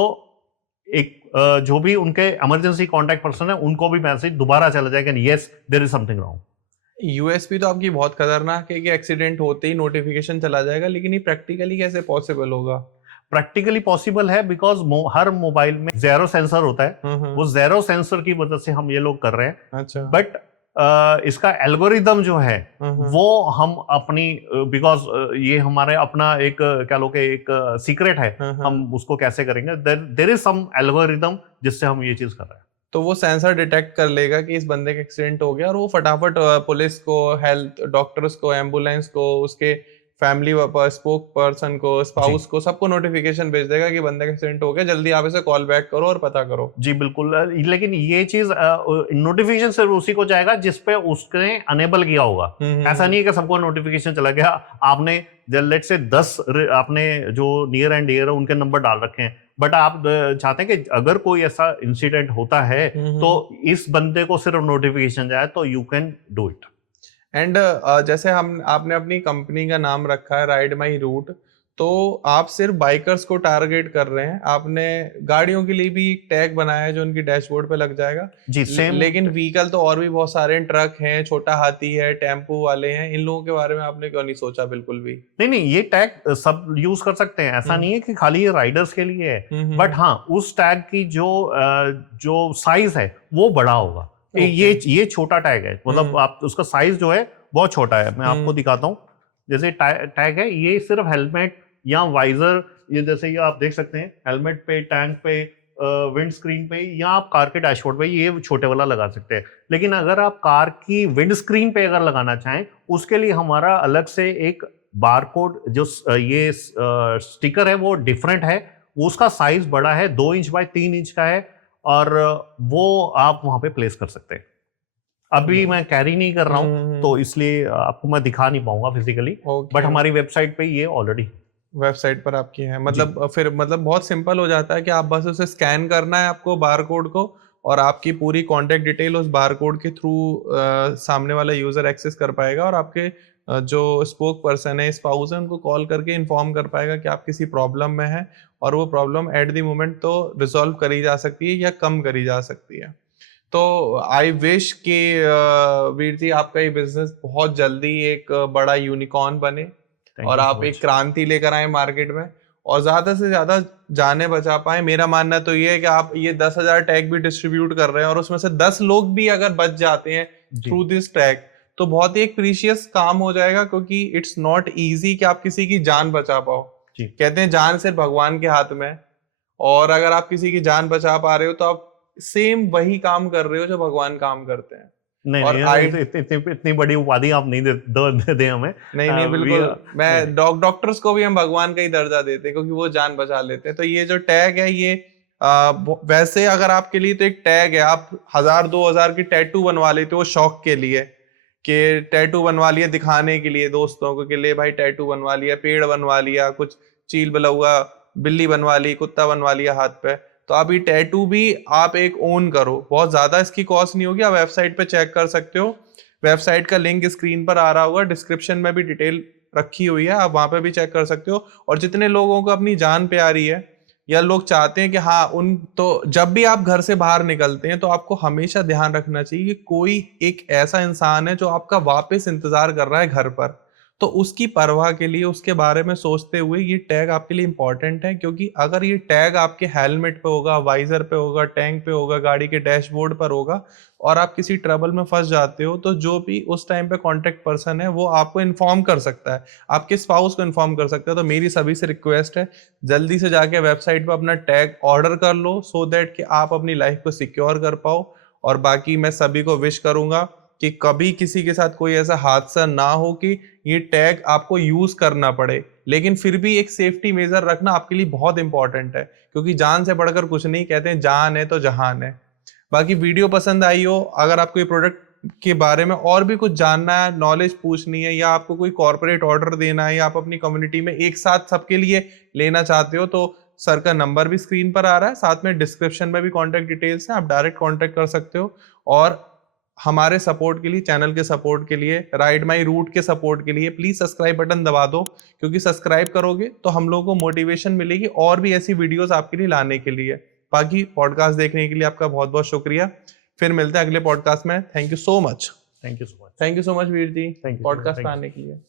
एक जो भी उनके इमरजेंसी कांटेक्ट पर्सन है उनको भी मैसेज दोबारा चला जाएगा yes there is something wrong. USP तो आपकी बहुत खतरनाक है कि एक्सीडेंट होते ही नोटिफिकेशन चला जाएगा, लेकिन ये प्रैक्टिकली कैसे पॉसिबल होगा? प्रैक्टिकली पॉसिबल है बिकॉज हर मोबाइल में जेरो सेंसर होता है, वो जेरो सेंसर की वजह से हम ये लोग कर रहे हैं। अच्छा। बट इसका एल्गोरिदम जो है वो हम अपनी बिकॉज ये हमारे अपना एक क्या लो के एक सीक्रेट है, हम उसको कैसे करेंगे, देयर इज सम एल्गोरिदम जिससे हम ये चीज कर रहे हैं। तो वो सेंसर डिटेक्ट कर लेगा कि इस बंदे का एक्सीडेंट हो गया और वो फटाफट पुलिस को, हेल्थ डॉक्टर्स को, एम्बुलेंस को, उसके फैमिली स्पोक पर्सन को, स्पाउस को, सबको नोटिफिकेशन भेज देगा कि बंदे का एक्सीडेंट हो गया, जल्दी आप इसे कॉल बैक करो और पता करो। जी बिल्कुल, लेकिन ये चीज नोटिफिकेशन सिर्फ उसी को जाएगा जिसपे उसने अनेबल किया होगा। ऐसा नहीं है कि सबको नोटिफिकेशन चला गया, आपने लेट से 10 आपने जो नियर एंड डियर है उनके नंबर डाल रखे हैं, बट आप चाहते हैं कि अगर कोई ऐसा इंसिडेंट होता है तो इस बंदे को सिर्फ नोटिफिकेशन जाए तो you can do it. And जैसे आपने अपनी कंपनी का नाम रखा है राइड माई रूट, तो आप सिर्फ बाइकर्स को टारगेट कर रहे हैं। आपने गाड़ियों के लिए भी एक टैग बनाया है जो उनकी डैशबोर्ड पे लग जाएगा जी सेम। लेकिन व्हीकल तो और भी बहुत सारे हैं, ट्रक हैं, छोटा हाथी है, टेम्पो वाले हैं, इन लोगों के बारे में आपने क्यों नहीं सोचा? बिल्कुल भी नहीं, ये टैग सब यूज कर सकते हैं, ऐसा नहीं है कि खाली ये राइडर्स के लिए है, बट हाँ उस टैग की जो साइज है वो बड़ा होगा। ये छोटा टैग है, मतलब आप उसका साइज जो है बहुत छोटा है। मैं आपको दिखाता हूँ, जैसे टैग है ये सिर्फ हेलमेट या वाइजर, ये जैसे ये आप देख सकते हैं हेलमेट पे, टैंक पे, विंड स्क्रीन पे या आप कार के डैशबोर्ड पे ये छोटे वाला लगा सकते हैं। लेकिन अगर आप कार की विंड स्क्रीन पे अगर लगाना चाहें उसके लिए हमारा अलग से एक बारकोड जो ये स्टिकर है वो डिफरेंट है, उसका साइज बड़ा है, 2 इंच बाय 3 इंच का है और वो आप वहां पे प्लेस कर सकते हैं। अभी मैं कैरी नहीं कर रहा हूँ तो इसलिए आपको मैं दिखा नहीं पाऊंगा फिजिकली, बट हमारी वेबसाइट पे ये ऑलरेडी वेबसाइट पर आपकी है। मतलब फिर मतलब बहुत सिंपल हो जाता है कि आप बस उसे स्कैन करना है आपको बारकोड को और आपकी पूरी कॉन्टेक्ट डिटेल उस बारकोड के थ्रू सामने वाला यूजर एक्सेस कर पाएगा और आपके जो स्पोक पर्सन है, स्पाउस है, उनको कॉल करके इन्फॉर्म कर पाएगा कि आप किसी प्रॉब्लम में हैं और वो प्रॉब्लम एट द मोमेंट तो रिजॉल्व करी जा सकती है या कम करी जा सकती है। तो आई विश कि वीर जी आपका ये बिजनेस बहुत जल्दी एक बड़ा यूनिकॉर्न बने और आप एक क्रांति लेकर आए मार्केट में और ज्यादा से ज्यादा जाने बचा पाए। मेरा मानना तो ये है कि आप ये 10,000 टैग भी डिस्ट्रीब्यूट कर रहे हैं और उसमें से 10 लोग भी अगर बच जाते हैं थ्रू दिस टैग तो बहुत ही एक प्रीशियस काम हो जाएगा, क्योंकि इट्स नॉट इजी कि आप किसी की जान बचा पाओ। कहते हैं जान सिर्फ भगवान के हाथ में, और अगर आप किसी की जान बचा पा रहे हो तो आप सेम वही काम कर रहे हो जो भगवान काम करते हैं। नहीं, और इतनी बड़ी उपाधि आप नहीं दे हमें। नहीं बिल्कुल, मैं डॉक्टर्स को भी हम भगवान का ही दर्जा देते हैं क्योंकि वो जान बचा लेते हैं। तो ये जो टैग है ये वैसे अगर आपके लिए तो एक टैग है, आप 1,000-2,000 की टैटू बनवा लेते हो शौक के लिए, कि टैटू बनवा लिया दिखाने के लिए दोस्तों को, के लिए भाई टैटू बनवा लिया, पेड़ बनवा लिया, कुछ चील बला हुआ बिल्ली बनवा ली, कुत्ता बनवा लिया हाथ पे। तो आप ये टैटू भी आप एक ओन करो, बहुत ज्यादा इसकी कॉस्ट नहीं होगी, आप वेबसाइट पे चेक कर सकते हो। वेबसाइट का लिंक स्क्रीन पर आ रहा होगा, डिस्क्रिप्शन में भी डिटेल रखी हुई है, आप वहां पे भी चेक कर सकते हो। और जितने लोगों को अपनी जान प्यारी है, या लोग चाहते हैं कि हाँ उन तो जब भी आप घर से बाहर निकलते हैं तो आपको हमेशा ध्यान रखना चाहिए कि कोई एक ऐसा इंसान है जो आपका वापस इंतजार कर रहा है घर पर, तो उसकी परवाह के लिए, उसके बारे में सोचते हुए ये टैग आपके लिए इंपॉर्टेंट है। क्योंकि अगर ये टैग आपके हेलमेट पे होगा, वाइजर पे होगा, टैंक पे होगा, गाड़ी के डैशबोर्ड पर होगा और आप किसी ट्रबल में फंस जाते हो, तो जो भी उस टाइम पे कांटेक्ट पर्सन है वो आपको इन्फॉर्म कर सकता है, आपके स्पाउस को इन्फॉर्म कर सकता है। तो मेरी सभी से रिक्वेस्ट है, जल्दी से जाके वेबसाइट पे अपना टैग ऑर्डर कर लो, सो दैट कि आप अपनी लाइफ को सिक्योर कर पाओ। और बाकी मैं सभी को विश करूंगा कि कभी किसी के साथ कोई ऐसा हादसा ना हो कि ये टैग आपको यूज करना पड़े, लेकिन फिर भी एक सेफ्टी मेजर रखना आपके लिए बहुत इंपॉर्टेंट है, क्योंकि जान से बढ़कर कुछ नहीं, कहते हैं जान है तो जहान है। बाकी वीडियो पसंद आई हो, अगर आपको ये प्रोडक्ट के बारे में और भी कुछ जानना है, नॉलेज पूछनी है, या आपको कोई कॉर्पोरेट ऑर्डर देना है, या आप अपनी कम्युनिटी में एक साथ सबके लिए लेना चाहते हो, तो सर का नंबर भी स्क्रीन पर आ रहा है, साथ में डिस्क्रिप्शन में भी कॉन्टैक्ट डिटेल्स हैं, आप डायरेक्ट कॉन्टैक्ट कर सकते हो। और हमारे सपोर्ट के लिए, चैनल के सपोर्ट के लिए, राइड माई रूट के सपोर्ट के लिए प्लीज सब्सक्राइब बटन दबा दो, क्योंकि सब्सक्राइब करोगे तो हम लोगों को मोटिवेशन मिलेगी और भी ऐसी वीडियोस आपके लिए लाने के लिए। बाकी पॉडकास्ट देखने के लिए आपका बहुत बहुत शुक्रिया। फिर मिलते हैं अगले पॉडकास्ट में। Thank you so much. Thank you so much. Thank you so much Veer ji, Thank you. Podcast Thank you. आने के लिए।